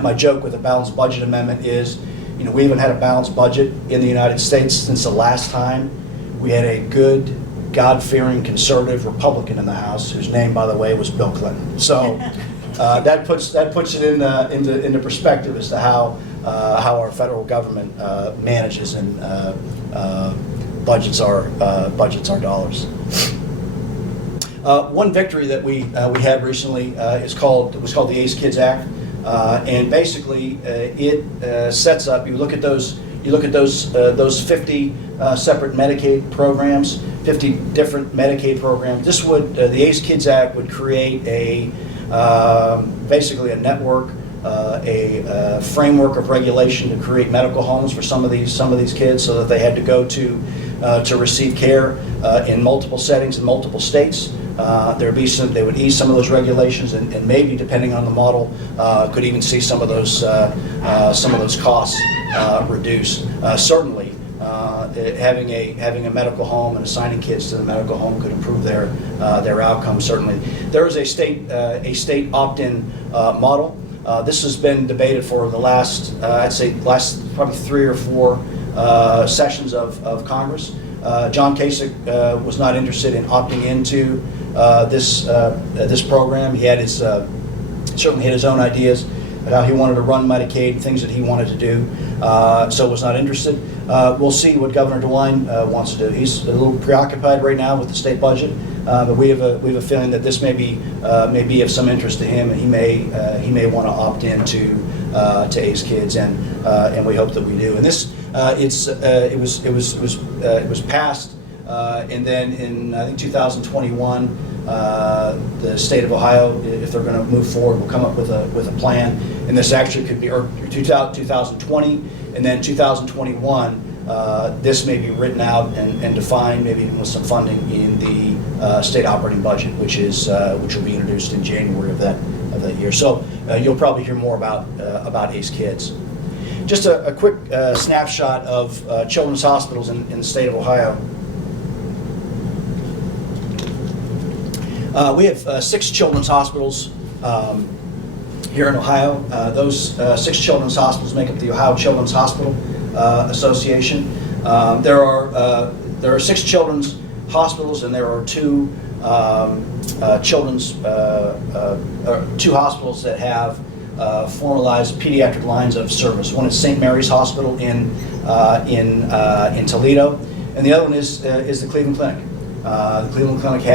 my joke with a balanced budget amendment is, we haven't had a balanced budget in the United States since the last time we had a good, God-fearing conservative Republican in the House, whose name, by the way, was Bill Clinton. So that puts it into perspective as to how our federal government manages and budgets our dollars. One victory that we had recently was called the ACE Kids Act, and basically it sets up. You look at those 50 separate Medicaid programs, 50 different Medicaid programs. This would the ACE Kids Act would create basically a network, a framework of regulation to create medical homes for some of these kids, so that they had to go to receive care in multiple settings in multiple states. They would ease some of those regulations, and maybe, depending on the model, could even see some of those costs reduced. Certainly, having a medical home and assigning kids to the medical home could improve their outcomes. Certainly, there is a state opt-in model. This has been debated for the last probably 3 or 4 sessions of Congress. John Kasich was not interested in opting into this program. He had certainly had his own ideas about how he wanted to run Medicaid, things that he wanted to do, so was not interested. We'll see what Governor DeWine wants to do. He's a little preoccupied right now with the state budget, but we have a feeling that this may be of some interest to him, and he may want to opt into to ACE Kids, and we hope that we do. And this it was passed, and then in I think 2021, the state of Ohio, if they're going to move forward, will come up with a plan. And this actually could be 2020, and then 2021. This may be written out and defined, maybe even with some funding in the state operating budget, which will be introduced in January of that year. So you'll probably hear more about ACE Kids. Just a quick snapshot of children's hospitals in the state of Ohio. We have 6 children's hospitals here in Ohio. Those 6 children's hospitals make up the Ohio Children's Hospital Association. There are 6 children's hospitals, and there are 2 2 hospitals that have formalized pediatric lines of service. One is St. Mary's Hospital in Toledo, and the other one is the Cleveland Clinic. The Cleveland Clinic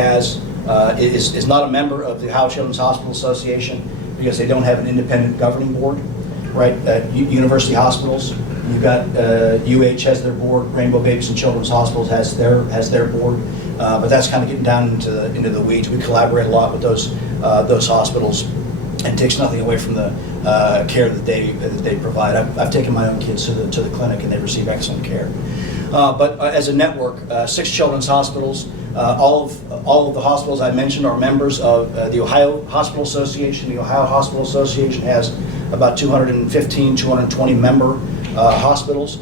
is not a member of the Ohio Children's Hospital Association because they don't have an independent governing board, right? University hospitals, you've got UH has their board, Rainbow Babies and Children's Hospitals has their board, but that's kind of getting down into the weeds. We collaborate a lot with those hospitals, and takes nothing away from the care that they provide. I've taken my own kids to the clinic, and they receive excellent care. But as a network, 6 children's hospitals. All of the hospitals I mentioned are members of the Ohio Hospital Association. The Ohio Hospital Association has about 215, 220 member hospitals.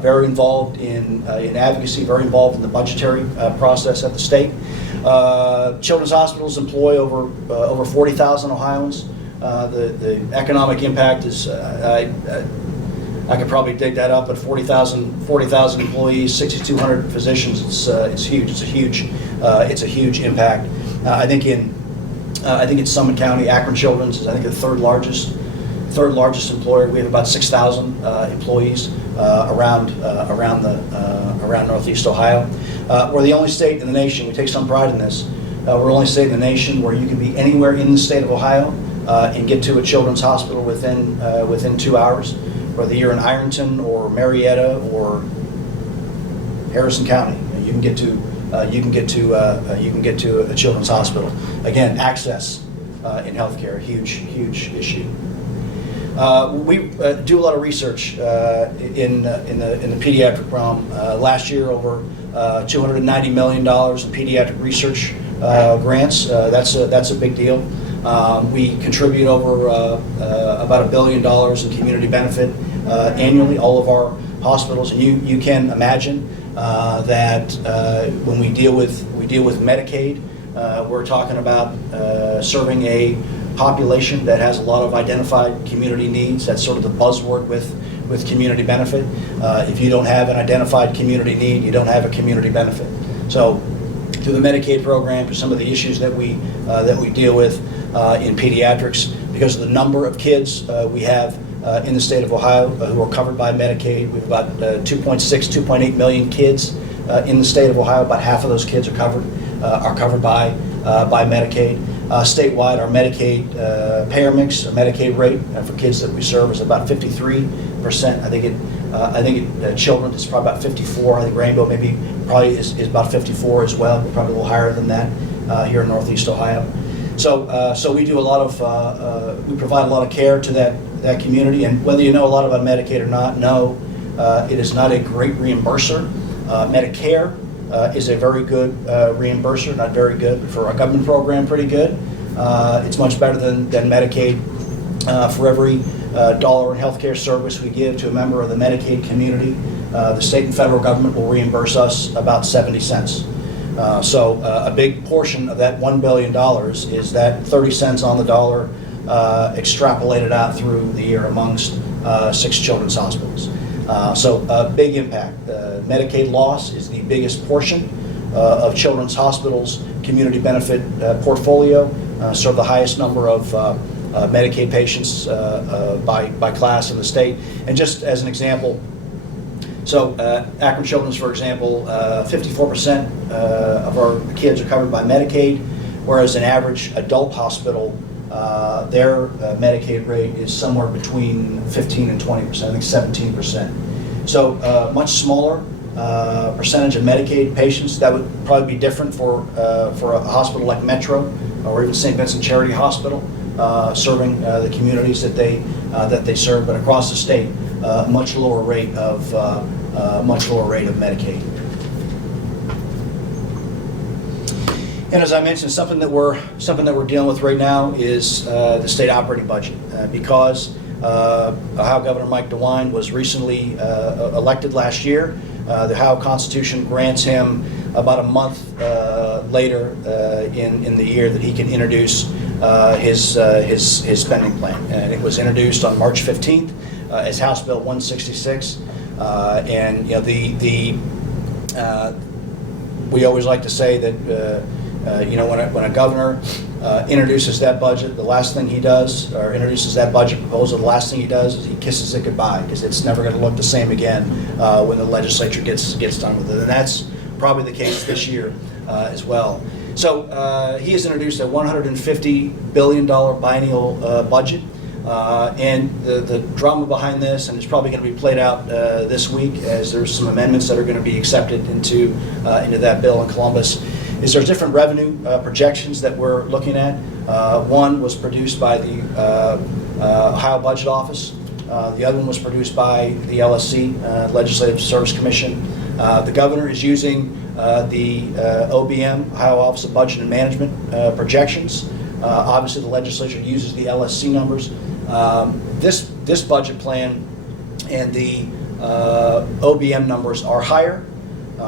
Very involved in advocacy, very involved in the budgetary process at the state. Children's hospitals employ over 40,000 Ohioans. The economic impact is, I could probably dig that up, but 40,000 employees, 6,200 physicians. It's huge. It's a huge impact. I think in Summit County, Akron Children's is the third largest employer. We have about 6,000 employees around Northeast Ohio. We're the only state in the nation. We take some pride in this. We're the only state in the nation where you can be anywhere in the state of Ohio and get to a children's hospital within 2 hours. Whether you're in Ironton or Marietta or Harrison County, you can get to a children's hospital. Again, access in healthcare, huge issue. We do a lot of research in the pediatric realm. Last year, over $290 million in pediatric research grants. That's a big deal. We contribute over about $1 billion in community benefit annually, all of our hospitals, and you can imagine that when we deal with Medicaid, we're talking about serving a population that has a lot of identified community needs. That's sort of the buzzword with community benefit. If you don't have an identified community need, you don't have a community benefit. So through the Medicaid program, for some of the issues that we deal with in pediatrics, because of the number of kids we have in the state of Ohio who are covered by Medicaid. We have about 2.8 million kids in the state of Ohio. About half of those kids are covered by Medicaid. Statewide, our Medicaid payer mix, our Medicaid rate for kids that we serve is about 53%. I think children is probably about 54. I think Rainbow probably is about 54 as well, but probably a little higher than that here in Northeast Ohio. So we do a lot of we provide a lot of care to that community, and whether you know a lot about Medicaid or not, no, it is not a great reimburser. Medicare is a very good reimburser, not very good, but for our government program, pretty good. It's much better than Medicaid. For every dollar in healthcare service we give to a member of the Medicaid community, the state and federal government will reimburse us about 70 cents. So a big portion of that $1 billion is that 30 cents on the dollar extrapolated out through the year amongst 6 children's hospitals. So a big impact. Medicaid loss is the biggest portion of children's hospitals' community benefit portfolio. Serve the highest number of Medicaid patients by class in the state. And just as an example, so Akron Children's, for example, 54% of our kids are covered by Medicaid, whereas an average adult hospital, their Medicaid rate is somewhere between 15 and 20%, I think 17%. So much smaller percentage of Medicaid patients. That would probably be different for a hospital like Metro or even St. Vincent Charity Hospital, serving the communities that they serve, but across the state, much lower rate of Medicaid. And as I mentioned, something that we're dealing with right now is the state operating budget, because Ohio Governor Mike DeWine was recently elected last year. The Ohio Constitution grants him about a month later in the year that he can introduce his spending plan, and it was introduced on March 15th as House Bill 166. And you know, we always like to say that you know, when a governor introduces that budget, the last thing he does, or introduces that budget proposal, the last thing he does is he kisses it goodbye, because it's never going to look the same again when the legislature gets done with it. And that's probably the case this year as well. So he has introduced a $150 billion biennial budget. And the drama behind this, and it's probably going to be played out this week as there's some amendments that are going to be accepted into that bill in Columbus, is there's different revenue projections that we're looking at. One was produced by the Ohio Budget Office. The other one was produced by the LSC, Legislative Service Commission. The governor is using the OBM, Ohio Office of Budget and Management, projections. Obviously, the legislature uses the LSC numbers. This budget plan and the OBM numbers are higher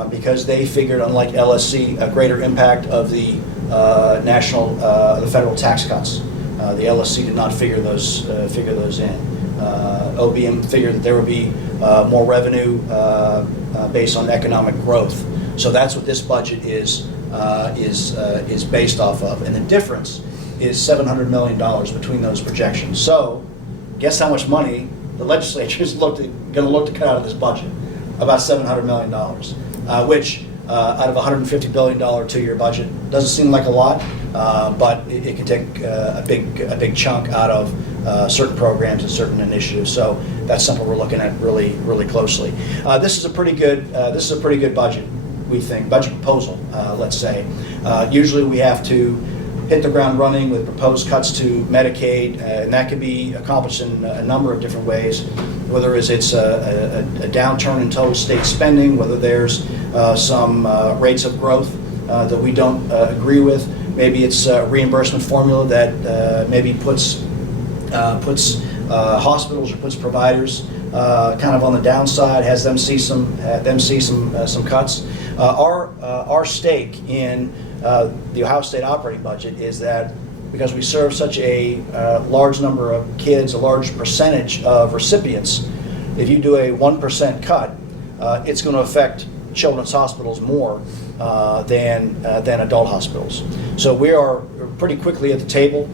because they figured, unlike LSC, a greater impact of the the federal tax cuts. The LSC did not figure those in. OBM figured that there would be more revenue based on economic growth. So that's what this budget is based off of, and the difference is $700 million between those projections. So, guess how much money the legislature is going to look to cut out of this budget? About $700 million, which out of a $150 billion two-year budget doesn't seem like a lot, but it can take a big chunk out of certain programs and certain initiatives. So that's something we're looking at really closely. This is a pretty good budget, we think, budget proposal. Let's say usually we have to hit the ground running with proposed cuts to Medicaid, and that can be accomplished in a number of different ways, whether it's a downturn in total state spending, whether there's some rates of growth that we don't agree with. Maybe it's a reimbursement formula that maybe puts hospitals or puts providers kind of on the downside, has them see some cuts. Our stake in the Ohio State operating budget is that because we serve such a large number of kids, a large percentage of recipients, if you do a 1% cut, it's going to affect children's hospitals more than adult hospitals. So we are pretty quickly at the table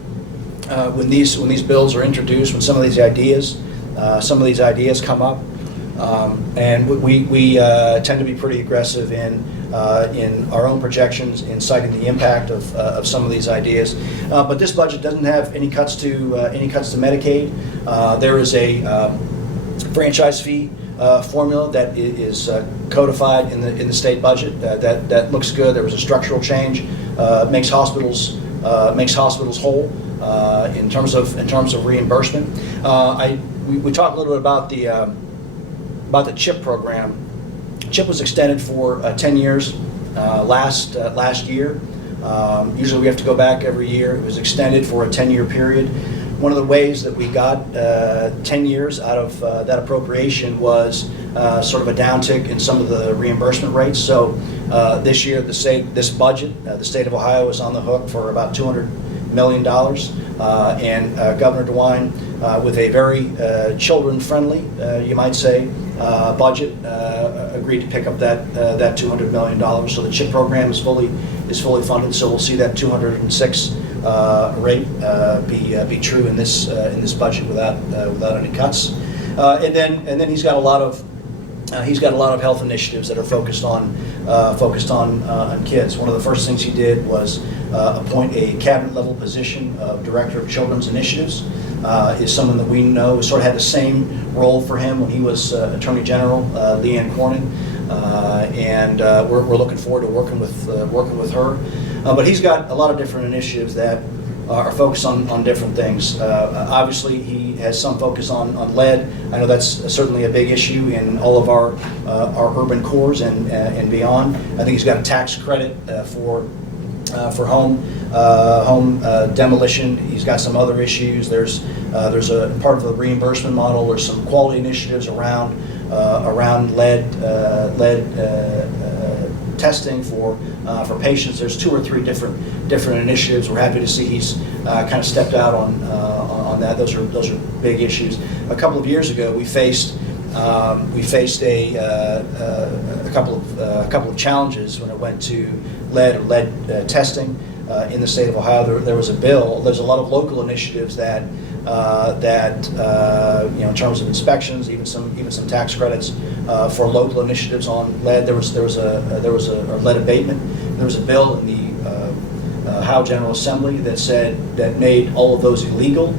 when these bills are introduced, when some of these ideas come up, and we tend to be pretty aggressive in our own projections in citing the impact of some of these ideas. But this budget doesn't have any cuts to Medicaid. There is a franchise fee formula that is codified in the state budget that looks good. There was a structural change, makes hospitals whole in terms of reimbursement. We talked a little bit about the CHIP program. CHIP was extended for 10 years last year. Usually we have to go back every year. It was extended for a 10-year period. One of the ways that we got 10 years out of that appropriation was sort of a downtick in some of the reimbursement rates. So this year, this budget, the state of Ohio is on the hook for about $200 million. And Governor DeWine, with a very children-friendly, you might say, budget, agreed to pick up that $200 million. So the CHIP program is fully funded. So we'll see that 206 rate be true in this budget without any cuts. And then he's got a lot of health initiatives that are focused on kids. One of the first things he did was appoint a cabinet level position of Director of Children's Initiatives. Is someone that we know sort of had the same role for him when he was Attorney General, Leanne Corning, and we're looking forward to working with her. But he's got a lot of different initiatives that are focused on different things. Obviously, he has some focus on lead. I know that's certainly a big issue in all of our urban cores and beyond. I think he's got a tax credit for for home demolition. He's got some other issues. There's a part of the reimbursement model. There's some quality initiatives around lead testing for patients. There's 2 or 3 different initiatives. We're happy to see he's kind of stepped out on that. Those are big issues. A couple of years ago, we faced a couple of challenges when it went to lead testing in the state of Ohio. There was a bill. There's a lot of local initiatives that in terms of inspections, even some tax credits for local initiatives on lead. There was a lead abatement. There was a bill in the Ohio General Assembly that made all of those illegal,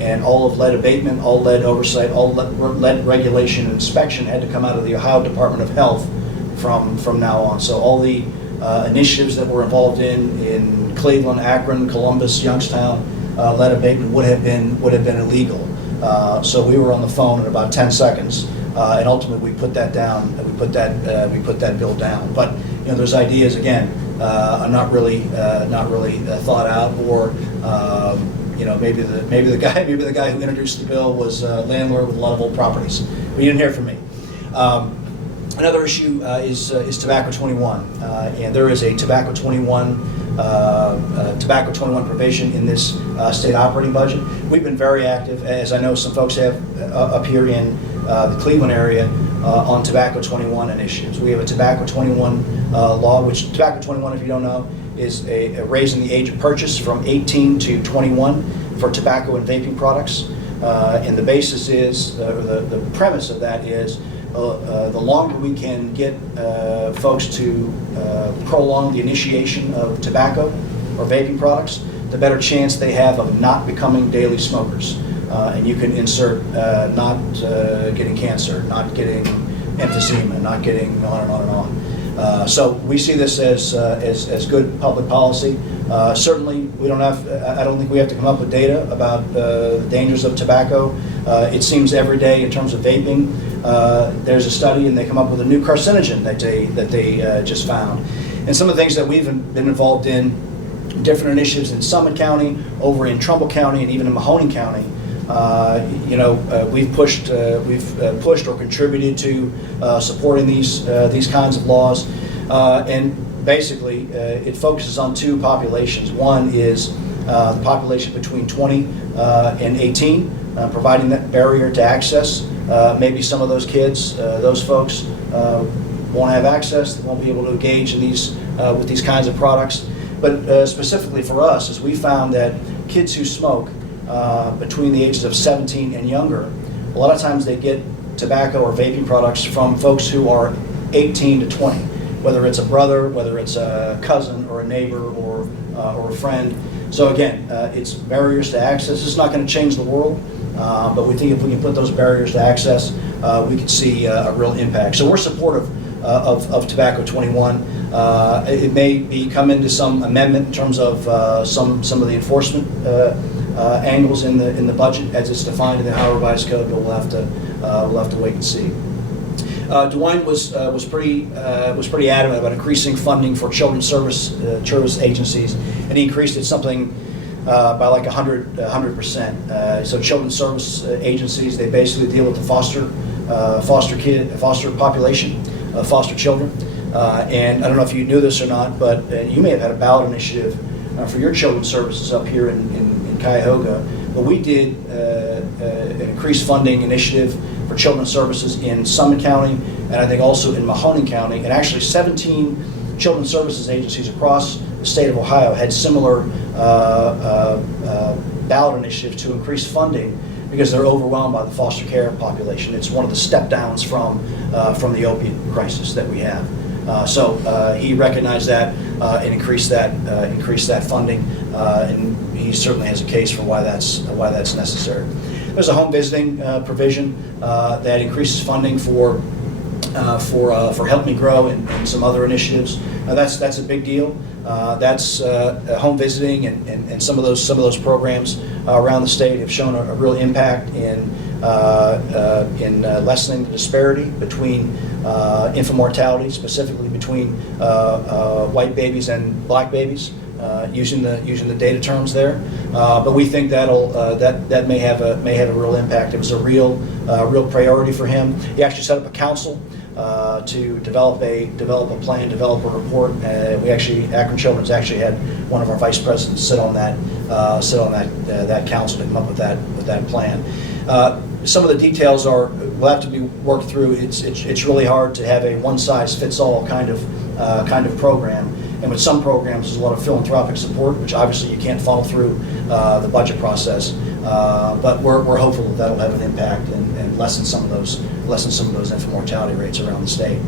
and all of lead abatement, all lead oversight, all lead regulation and inspection had to come out of the Ohio Department of Health from now on. So all the initiatives that we're involved in Cleveland, Akron, Columbus, Youngstown, lead abatement would have been illegal. So we were on the phone in about 10 seconds, and ultimately we put that down. We put that bill down. But those ideas again are not really thought out, or maybe the guy who introduced the bill was a landlord with a lot of old properties. But you didn't hear from me. Another issue is Tobacco 21, and there is a Tobacco 21 provision in this state operating budget. We've been very active, as I know some folks have up here in the Cleveland area, on Tobacco 21 initiatives. We have a Tobacco 21 law, which Tobacco 21, if you don't know, is a raising the age of purchase from 18 to 21 for tobacco and vaping products. And the basis is, the premise of that is, the longer we can get folks to prolong the initiation of tobacco or vaping products, the better chance they have of not becoming daily smokers. And you can insert not getting cancer, not getting emphysema, not getting on and on and on. So we see this as good public policy. Certainly, we don't have. I don't think we have to come up with data about the dangers of tobacco. It seems every day in terms of vaping, there's a study and they come up with a new carcinogen that they just found. And some of the things that we've been involved in, different initiatives in Summit County, over in Trumbull County, and even in Mahoning County. We've pushed or contributed to supporting these kinds of laws, and basically it focuses on 2 populations. One is the population between 20 and 18, providing that barrier to access. Maybe some of those kids, those folks, won't have access, they won't be able to engage in with these kinds of products. But specifically for us, is we found that kids who smoke between the ages of 17 and younger, a lot of times they get tobacco or vaping products from folks who are 18 to 20, whether it's a brother, whether it's a cousin or a neighbor or a friend. So again, it's barriers to access. It's not going to change the world, but we think if we can put those barriers to access, we could see a real impact. So we're supportive of Tobacco 21. It may come into some amendment in terms of some of the enforcement angles in the budget as it's defined in the Ohio Revised Code, but we'll have to wait and see. DeWine was pretty adamant about increasing funding for children's service agencies, and he increased it something by like 100%. So children's service agencies, they basically deal with the foster population, foster children. And I don't know if you knew this or not, but you may have had a ballot initiative for your children's services up here in Cuyahoga. But we did an increased funding initiative for children's services in Summit County, and I think also in Mahoning County, and actually 17 children's services agencies across the state of Ohio had similar ballot initiatives to increase funding because they're overwhelmed by the foster care population. It's one of the step downs from the opiate crisis that we have. So he recognized that and increased that funding, and he certainly has a case for why that's necessary. There's a home visiting provision that increases funding for Help Me Grow and some other initiatives. That's a big deal. That's home visiting and some of those programs around the state have shown a real impact in lessening the disparity between infant mortality, specifically between white babies and black babies using the data terms there. But we think that may have a real impact. It was a real priority for him. He actually set up a council to develop a plan, develop a report. Akron Children's actually had one of our vice presidents sit on that council to come up with that plan. Some of the details will have to be worked through. It's really hard to have a one-size-fits-all kind of program. And with some programs, there's a lot of philanthropic support, which obviously you can't funnel through the budget process. But we're hopeful that'll have an impact and lessen some of those infant mortality rates around the state.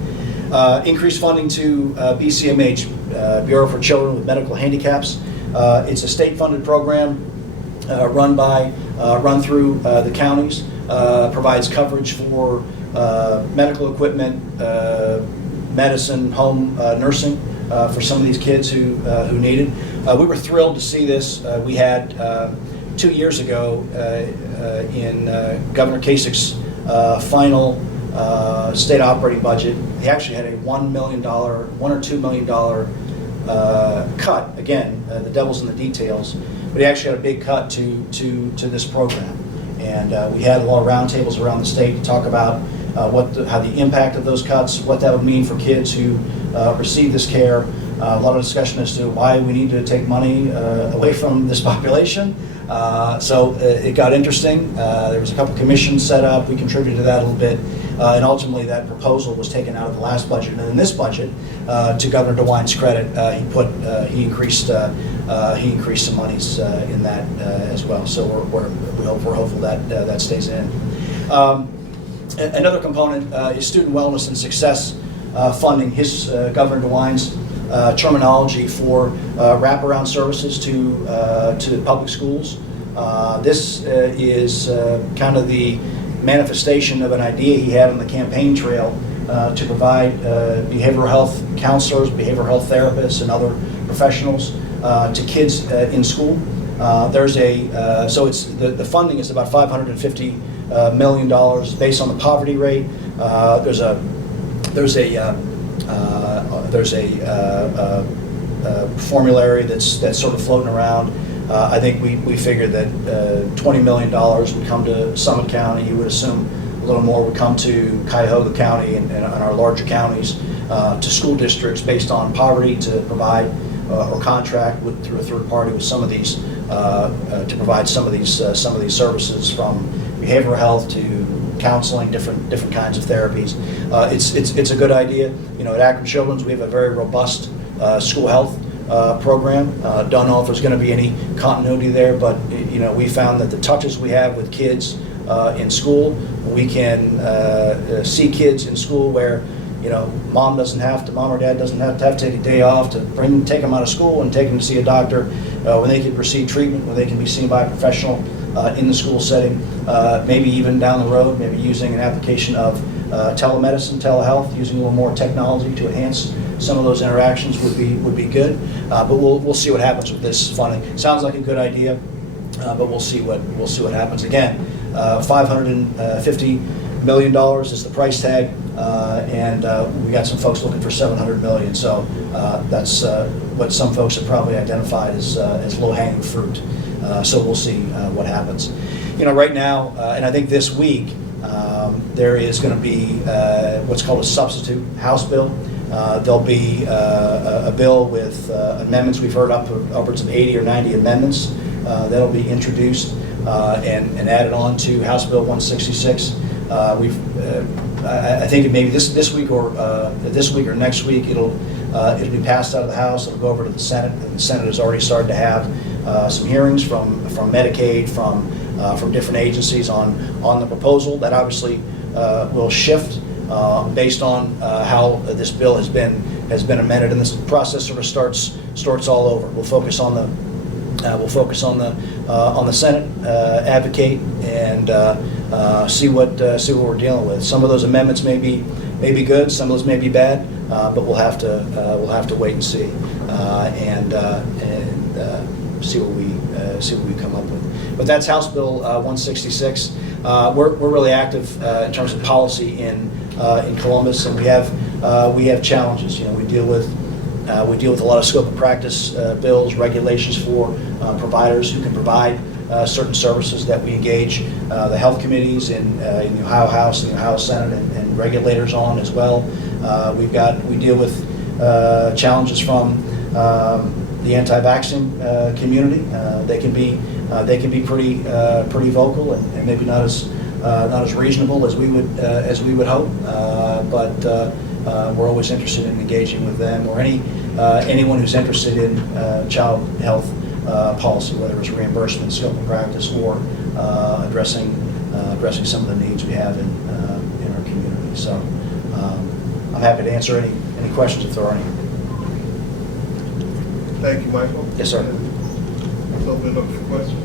Increased funding to BCMH, Bureau for Children with Medical Handicaps. It's a state-funded program run through the counties. Provides coverage for medical equipment, medicine, home nursing for some of these kids who need it. We were thrilled to see this. We had 2 years ago in Governor Kasich's final state operating budget, he actually had a $1 or $2 million cut. Again, the devil's in the details, but he actually had a big cut to this program. And we had a lot of roundtables around the state to talk about how the impact of those cuts, what that would mean for kids who receive this care. A lot of discussion as to why we need to take money away from this population. So it got interesting. There was a couple commissions set up. We contributed to that a little bit. And ultimately that proposal was taken out of the last budget. And in this budget, to Governor DeWine's credit, he increased some monies in that as well. So we're hopeful that stays in. Another component is student wellness and success funding. His Governor DeWine's terminology for wraparound services to public schools. This is kind of the manifestation of an idea he had on the campaign trail to provide behavioral health counselors, behavioral health therapists, and other professionals to kids in school. So it's the funding is about $550 million based on the poverty rate. There's a formulary that's sort of floating around. I think we figured that $20 million would come to Summit County. You would assume a little more would come to Cuyahoga County and our larger counties, to school districts based on poverty to provide or contract through a third party with some of these to provide some of these services, from behavioral health to counseling, different kinds of therapies. It's a good idea. At Akron Children's, we have a very robust school health program. Don't know if there's going to be any continuity there, but we found that the touches we have with kids in school, we can see kids in school where mom or dad doesn't have to take a day off to take them out of school and take them to see a doctor, when they can receive treatment, when they can be seen by a professional in the school setting, maybe even down the road, maybe using an application of telemedicine, telehealth, using a little more technology to enhance some of those interactions would be good. But we'll see what happens with this funding. Sounds like a good idea, but we'll see what happens. Again, $550 million is the price tag, and we got some folks looking for $700 million. So that's what some folks have probably identified as low-hanging fruit. So we'll see what happens. Right now, and I think this week, there is going to be what's called a substitute House bill. There'll be a bill with amendments. We've heard upwards of 80 or 90 amendments that'll be introduced and added on to House Bill 166. I think maybe this week or next week it'll be passed out of the House. It'll go over to the Senate, and the Senate has already started to have some hearings from Medicaid, from different agencies on the proposal. That obviously will shift based on how this bill has been amended, and this process sort of starts all over. We'll focus on the Senate, advocate, and see what we're dealing with. Some of those amendments may be good, some of those may be bad, but we'll have to wait and see and see what we come up with. But that's House Bill 166. We're really active in terms of policy in Columbus, and we have challenges. We deal with We deal with a lot of scope of practice bills, regulations for providers who can provide certain services that we engage the health committees in the Ohio House and the Ohio Senate and regulators on as well. We deal with challenges from the anti-vaccine community. They can be pretty vocal and maybe not as reasonable as we would hope, but we're always interested in engaging with them or anyone who's interested in child health policy, whether it's reimbursement, scope of practice, or addressing some of the needs we have in our community. So I'm happy to answer any questions if there are any. Thank you, Michael. Yes, sir. Let's open it up for questions.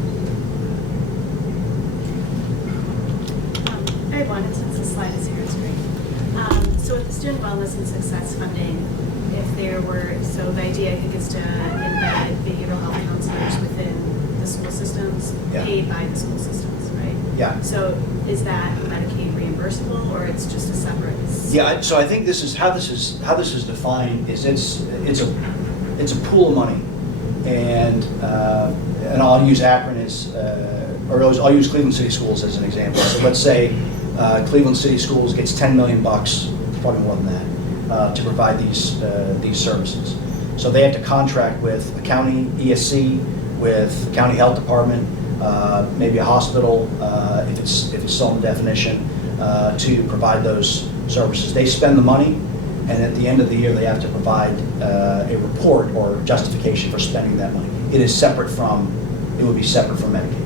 I have one, and since the slide is here, it's great. So with the student wellness and success funding, so the idea I think is to embed behavioral health counselors within the school systems, Yeah. paid by the school systems, right? Yeah. So is that Medicaid reimbursable, or it's just a separate? Yeah. So I think this is how this is defined. Is it's a pool of money, and I'll use Akron or I'll use Cleveland City Schools as an example. So let's say Cleveland City Schools gets $10 million, probably more than that, to provide these services. So they have to contract with a county ESC, with the county health department, maybe a hospital, if it's still in the definition, to provide those services. They spend the money, and at the end of the year, they have to provide a report or justification for spending that money. It would be separate from Medicaid.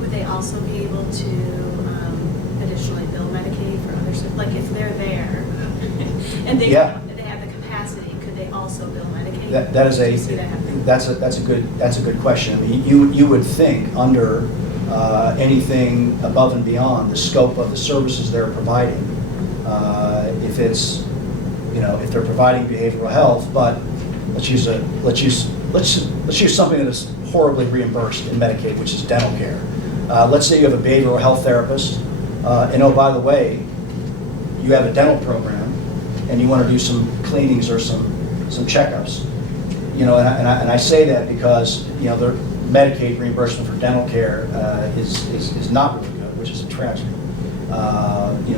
Would they also be able to additionally bill Medicaid for other, like if they're there and they Yeah. have the capacity, could they also bill Medicaid? That is Do you see that happening? that's a good question. I mean, you would think under anything above and beyond the scope of the services they're providing, if they're providing behavioral health, but let's use something that is horribly reimbursed in Medicaid, which is dental care. Let's say you have a behavioral health therapist, and oh, by the way, you have a dental program, and you want to do some cleanings or some checkups. And I say that because the Medicaid reimbursement for dental care is not really good, which is a tragedy.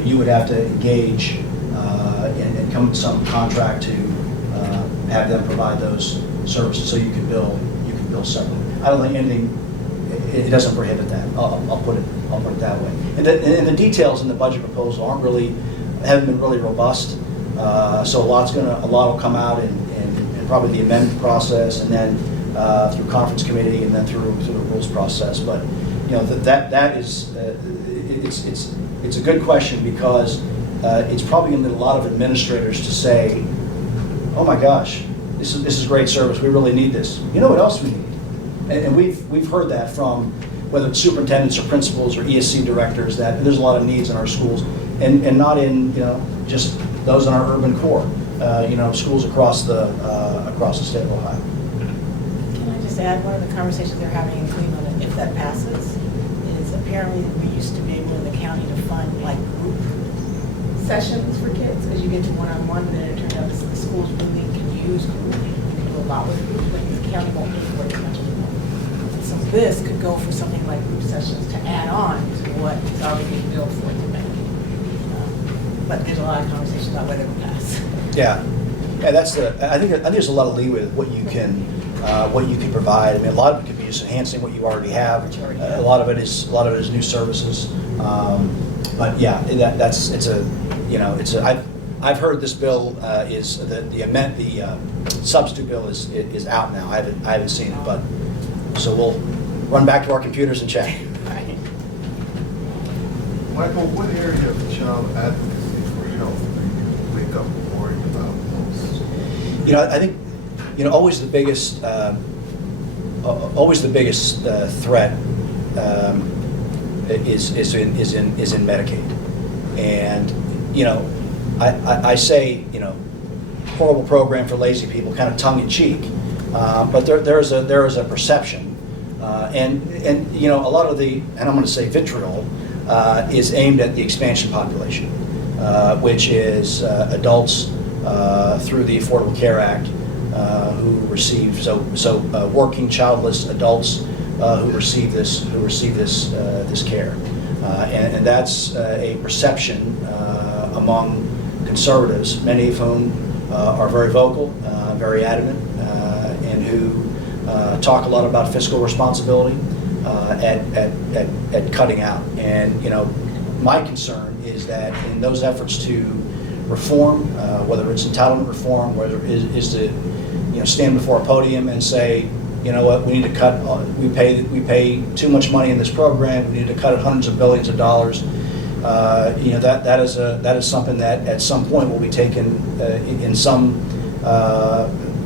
You would have to engage and come to some contract to have them provide those services, so you could bill separately. I don't think anything. It doesn't prohibit that. I'll put it that way. And the details in the budget proposal haven't been really robust. So a lot will come out in probably the amendment process, and then through conference committee, and then through the rules process. But that is it's a good question, because it's probably going to get a lot of administrators to say, "Oh my gosh, this is great service. We really need this. You know what else we need?" And we've heard that from whether it's superintendents or principals or ESC directors, that there's a lot of needs in our schools, and not in just those in our urban core. Schools across the state of Ohio. Can I just add, one of the conversations they're having in Cleveland, if that passes, is apparently we used to be able in the county to fund like group sessions for kids, because you get to one-on-one, and then it turned out that the schools really can use group. You can do a lot with groups, but the county won't pay for it as much anymore. So this could go for something like group sessions to add on to what is already being billed for to Medicaid. But there's a lot of conversation about whether it will pass. Yeah, I think there's a lot of leeway with what you can provide. I mean, a lot of it could be just enhancing what you already have. A lot of it is new services. But yeah, I've heard this bill is the substitute bill is out now. I haven't seen it, but so we'll run back to our computers and check. Right. Michael, what area of child advocacy for health do you wake up worrying about most? I think always the biggest threat is in Medicaid, and I say horrible program for lazy people, kind of tongue in cheek, but there is a perception, and a lot of the, and I'm going to say vitriol, is aimed at the expansion population, which is adults through the Affordable Care Act who receive working childless adults who receive this care, and that's a perception among conservatives, many of whom are very vocal, very adamant, and who talk a lot about fiscal responsibility at cutting out. And my concern is that in those efforts to reform, whether it's entitlement reform, whether it is to stand before a podium and say, you know what, we need to cut. We pay too much money in this program. We need to cut it hundreds of billions of dollars. That is something that at some point will be taken in some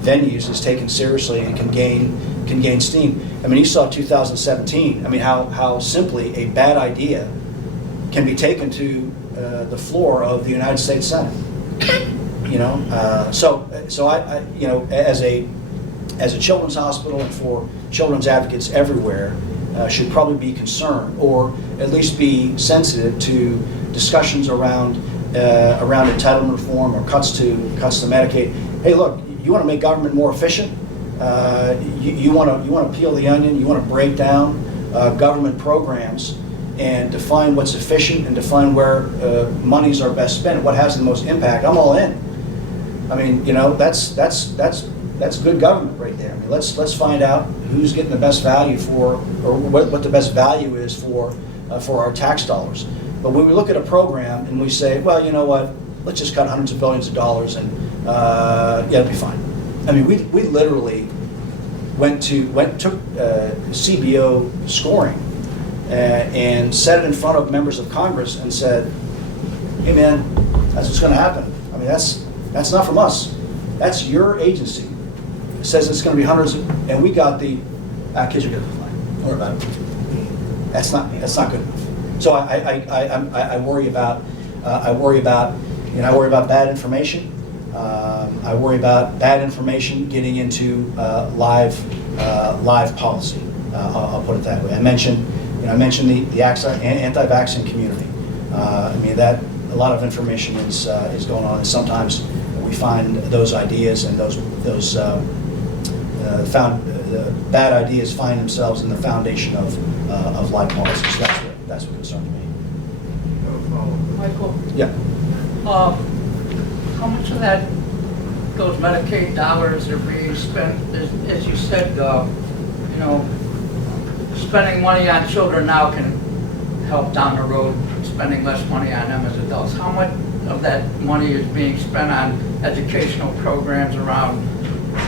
venues is taken seriously and can gain steam. I mean, you saw 2017. I mean, how simply a bad idea can be taken to the floor of the United States Senate. So I as a children's hospital and for children's advocates everywhere should probably be concerned, or at least be sensitive to discussions around entitlement reform or cuts to Medicaid. Hey, look, you want to make government more efficient? You want to peel the onion? You want to break down government programs and define what's efficient and define where monies are best spent, what has the most impact? I'm all in. I mean, that's good government right there. I mean, let's find out who's getting the best value for, or what the best value is for our tax dollars. But when we look at a program and we say, well, you know what, let's just cut hundreds of billions of dollars and it'll be fine. I mean, we literally took CBO scoring and set it in front of members of Congress and said, hey man, that's what's going to happen. I mean, that's not from us. That's your agency. It says it's going to be hundreds of, and we got the kids are going to fly. Don't worry about it. That's not good enough. So I worry about bad information. I worry about bad information getting into live policy. I'll put it that way. I mentioned the anti-vaccine community. I mean, that a lot of information is going on, and sometimes we find those ideas and those bad ideas find themselves in the foundation of live policy. So that's what concerns me. Michael? Yeah. How much of those Medicaid dollars are being spent, as you said, spending money on children now can help down the road, spending less money on them as adults. How much of that money is being spent on educational programs around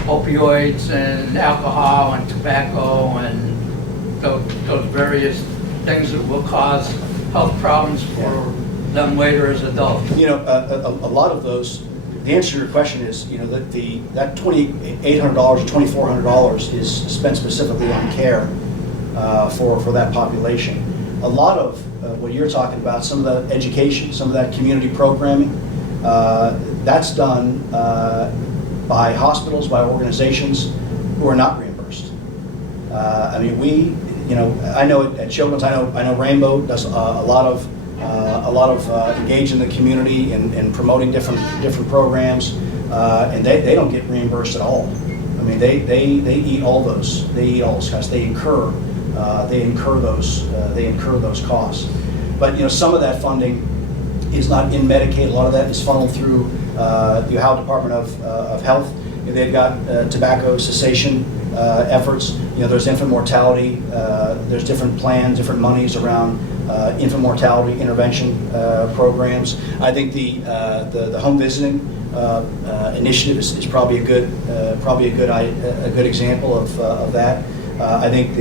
opioids and alcohol and tobacco and those various things that will cause health problems for them later as adults? A lot of those, the answer to your question is, that $2,800 or $2,400 is spent specifically on care for that population. A lot of what you're talking about, some of that education, some of that community programming, that's done by hospitals, by organizations who are not reimbursed. I mean, I know at Children's, I know Rainbow does a lot of engage in the community and promoting different programs, and they don't get reimbursed at all. I mean, they eat all those costs. They incur those costs. But some of that funding is not in Medicaid. A lot of that is funneled through the Ohio Department of Health. They've got tobacco cessation efforts. There's infant mortality. There's different plans, different monies around infant mortality intervention programs. I think the home visiting initiative is probably a good example of that. I think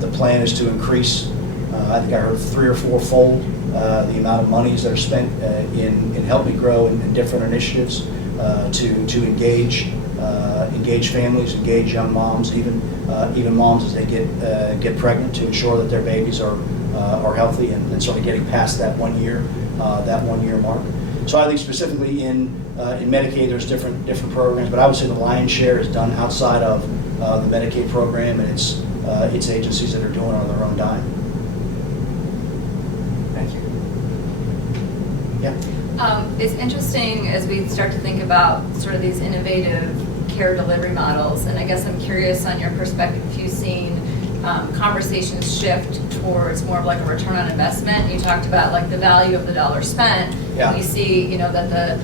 the plan is to increase. I think I heard 3 or 4-fold the amount of monies that are spent in Help Me Grow and in different initiatives to engage families, engage young moms, even moms as they get pregnant, to ensure that their babies are healthy and sort of getting past that 1 year mark. So I think specifically in Medicaid there's different programs, but I would say the lion's share is done outside of the Medicaid program, and it's agencies that are doing it on their own dime. Thank you. Yeah. It's interesting as we start to think about sort of these innovative care delivery models, and I guess I'm curious on your perspective if you've seen conversations shift towards more of like a return on investment. You talked about like the value of the dollar spent. Yeah. We see, you know, that the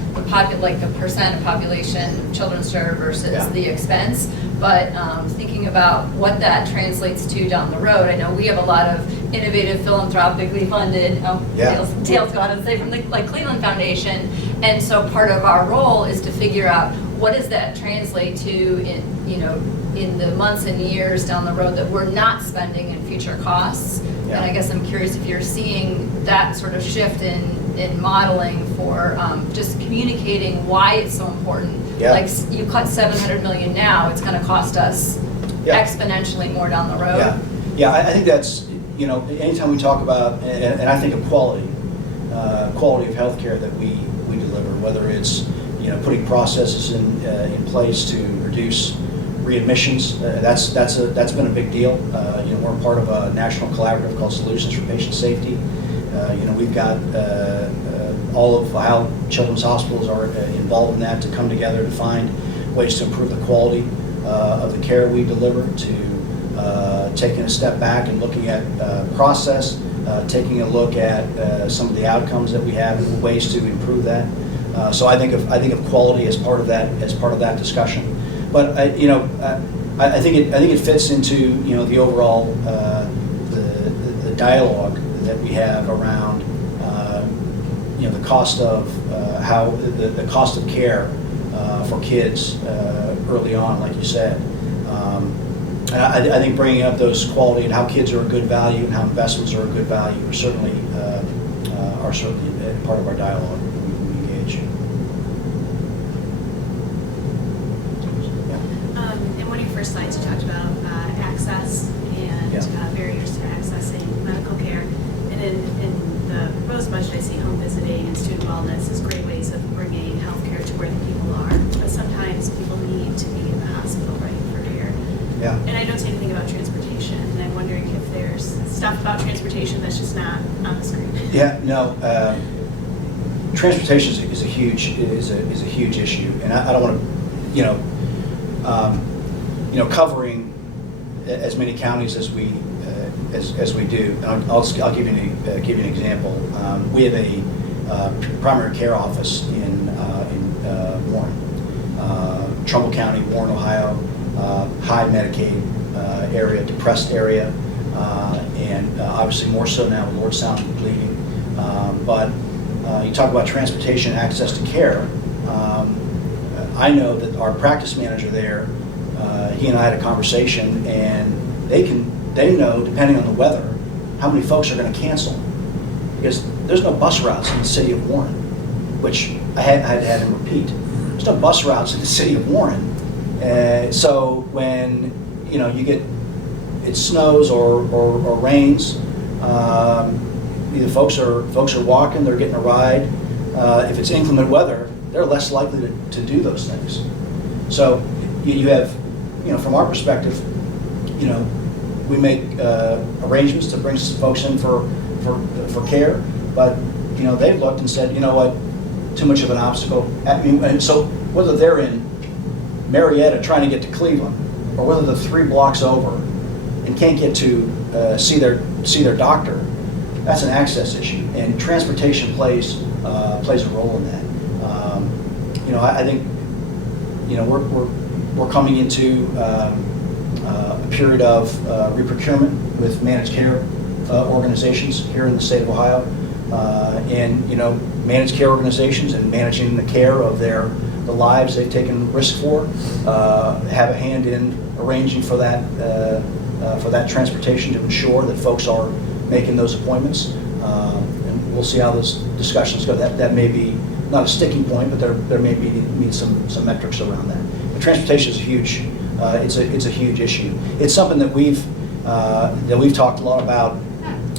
percent of population children served versus the expense. But thinking about what that translates to down the road, I know we have a lot of innovative philanthropically funded, Dale's gone and say from the like Cleveland Foundation, and so part of our role is to figure out what does that translate to in, you know, in the months and years down the road that we're not spending in future costs. Yeah. And I guess I'm curious if you're seeing that sort of shift in modeling for just communicating why it's so important. Yeah. Like you cut $700 million now, it's going to cost us exponentially more down the road. Yeah, I think that's, you know, anytime we talk about, and I think of quality of healthcare that we deliver, whether it's, you know, putting processes in place to reduce readmissions, that's been a big deal. You know, we're part of a national collaborative called Solutions for Patient Safety. You know, we've got all of how children's hospitals are involved in that to come together to find ways to improve the quality of the care we deliver, to taking a step back and looking at process, taking a look at some of the outcomes that we have and ways to improve that. So I think of quality as part of that discussion. But I think it fits into, you know, the overall the dialogue that we have around you know, the cost of how the cost of care for kids early on, like you said. And I think bringing up those quality and how kids are a good value and how investments are a good value are certainly part of our dialogue when we engage. In one of your first slides, you talked about access and barriers to accessing medical care. And in the proposed budget, I see home visiting and student wellness as great ways of bringing healthcare to where the people are. But sometimes people need to be in the hospital, right, for care. Yeah. And I don't say anything about transportation. And I'm wondering if there's stuff about transportation that's just not on the screen. Yeah. No. Transportation is a huge issue, and I don't want to, covering as many counties as we do. I'll give you an example. We have a primary care office in Warren, Trumbull County, Warren, Ohio, high Medicaid area, depressed area, and obviously more so now with Lordstown bleeding. But you talk about transportation and access to care. I know that our practice manager there, he and I had a conversation, and they know, depending on the weather, how many folks are going to cancel. Because there's no bus routes in the city of Warren, which I had him repeat. There's no bus routes in the city of Warren. So when it snows or rains, either folks are walking, they're getting a ride. If it's inclement weather, they're less likely to do those things. So you have, from our perspective, we make arrangements to bring folks in for care, but they've looked and said, you know what, too much of an obstacle. And so whether they're in Marietta trying to get to Cleveland, or whether they're 3 blocks over and can't get to see their doctor, that's an access issue, and transportation plays a role in that. I think we're coming into a period of reprocurement with managed care organizations here in the state of Ohio, and managed care organizations and managing the care of the lives they've taken risk for have a hand in arranging for that transportation to ensure that folks are making those appointments, and we'll see how those discussions go. That may be not a sticking point, but there may be some metrics around that. But transportation is huge. It's a huge issue. It's something that we've talked a lot about,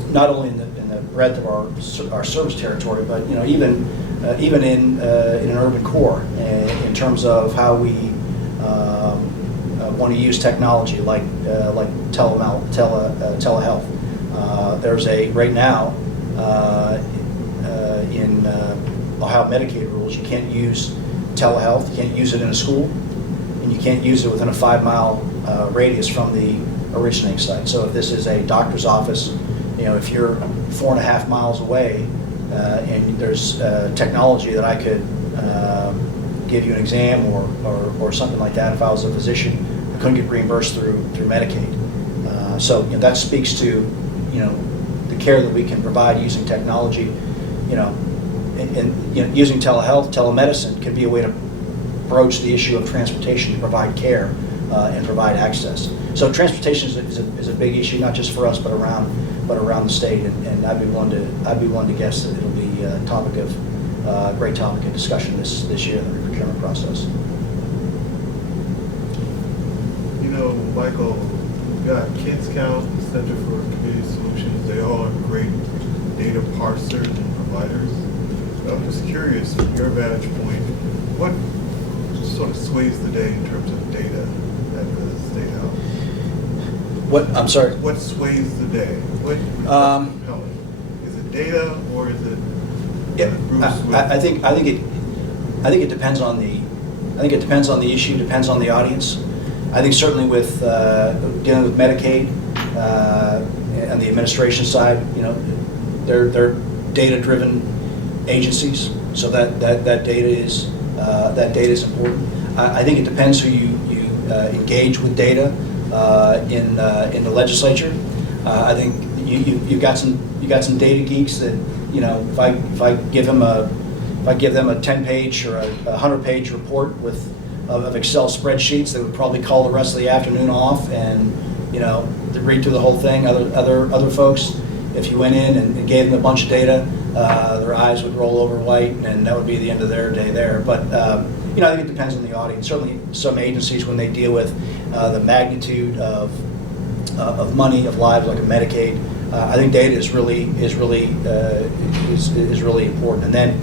not only in the breadth of our service territory, but even in an urban core, in terms of how we want to use technology like telehealth. There's right now in Ohio Medicaid rules, you can't use telehealth, you can't use it in a school, and you can't use it within a 5-mile radius from the originating site. So if this is a doctor's office, if you're 4.5 miles away and there's technology that I could give you an exam or something like that, if I was a physician, I couldn't get reimbursed through Medicaid. So that speaks to the care that we can provide using technology. And using telehealth, telemedicine could be a way to broach the issue of transportation to provide care and provide access. So transportation is a big issue, not just for us, but around the state. And I'd be willing to guess that it'll be a great topic of discussion this year in the procurement process. Michael, we've got Kids Count, Center for Community Solutions. They all are great data parsers and providers. I'm just curious, from your vantage point, what sort of sways the day in terms of data at the State House? I'm sorry? What sways the day? What's compelling? Is it data or is it Bruce? I think it depends on the issue, depends on the audience. I think certainly with dealing with Medicaid and the administration side, they're data-driven agencies, so that data is important. I think it depends who you engage with data in the legislature. I think you've got some data geeks that if I give them a 10-page or a 100-page report of Excel spreadsheets, they would probably call the rest of the afternoon off and to read through the whole thing. Other folks, if you went in and gave them a bunch of data, their eyes would roll over white, and that would be the end of their day there. But I think it depends on the audience. Certainly, some agencies, when they deal with the magnitude of money, of lives, like a Medicaid, I think data is really important. And then,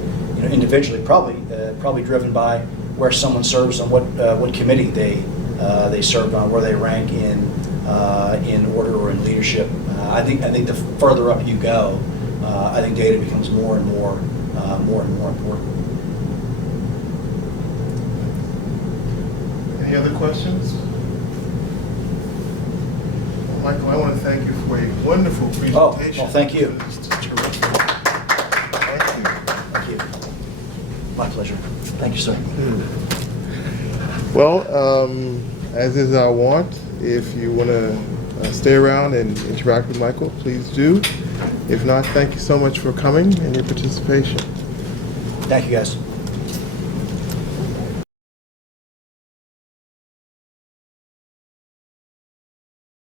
individually, probably driven by where someone serves and what committee they served on, where they rank in order or in leadership. I think the further up you go, I think data becomes more and more important. Any other questions? Well, Michael, I want to thank you for a wonderful presentation. Well, thank you. Just terrific. Thank you. Thank you. My pleasure. Thank you, sir. Well, as is our want, if you want to stay around and interact with Michael, please do. If not, thank you so much for coming and your participation. Thank you, guys.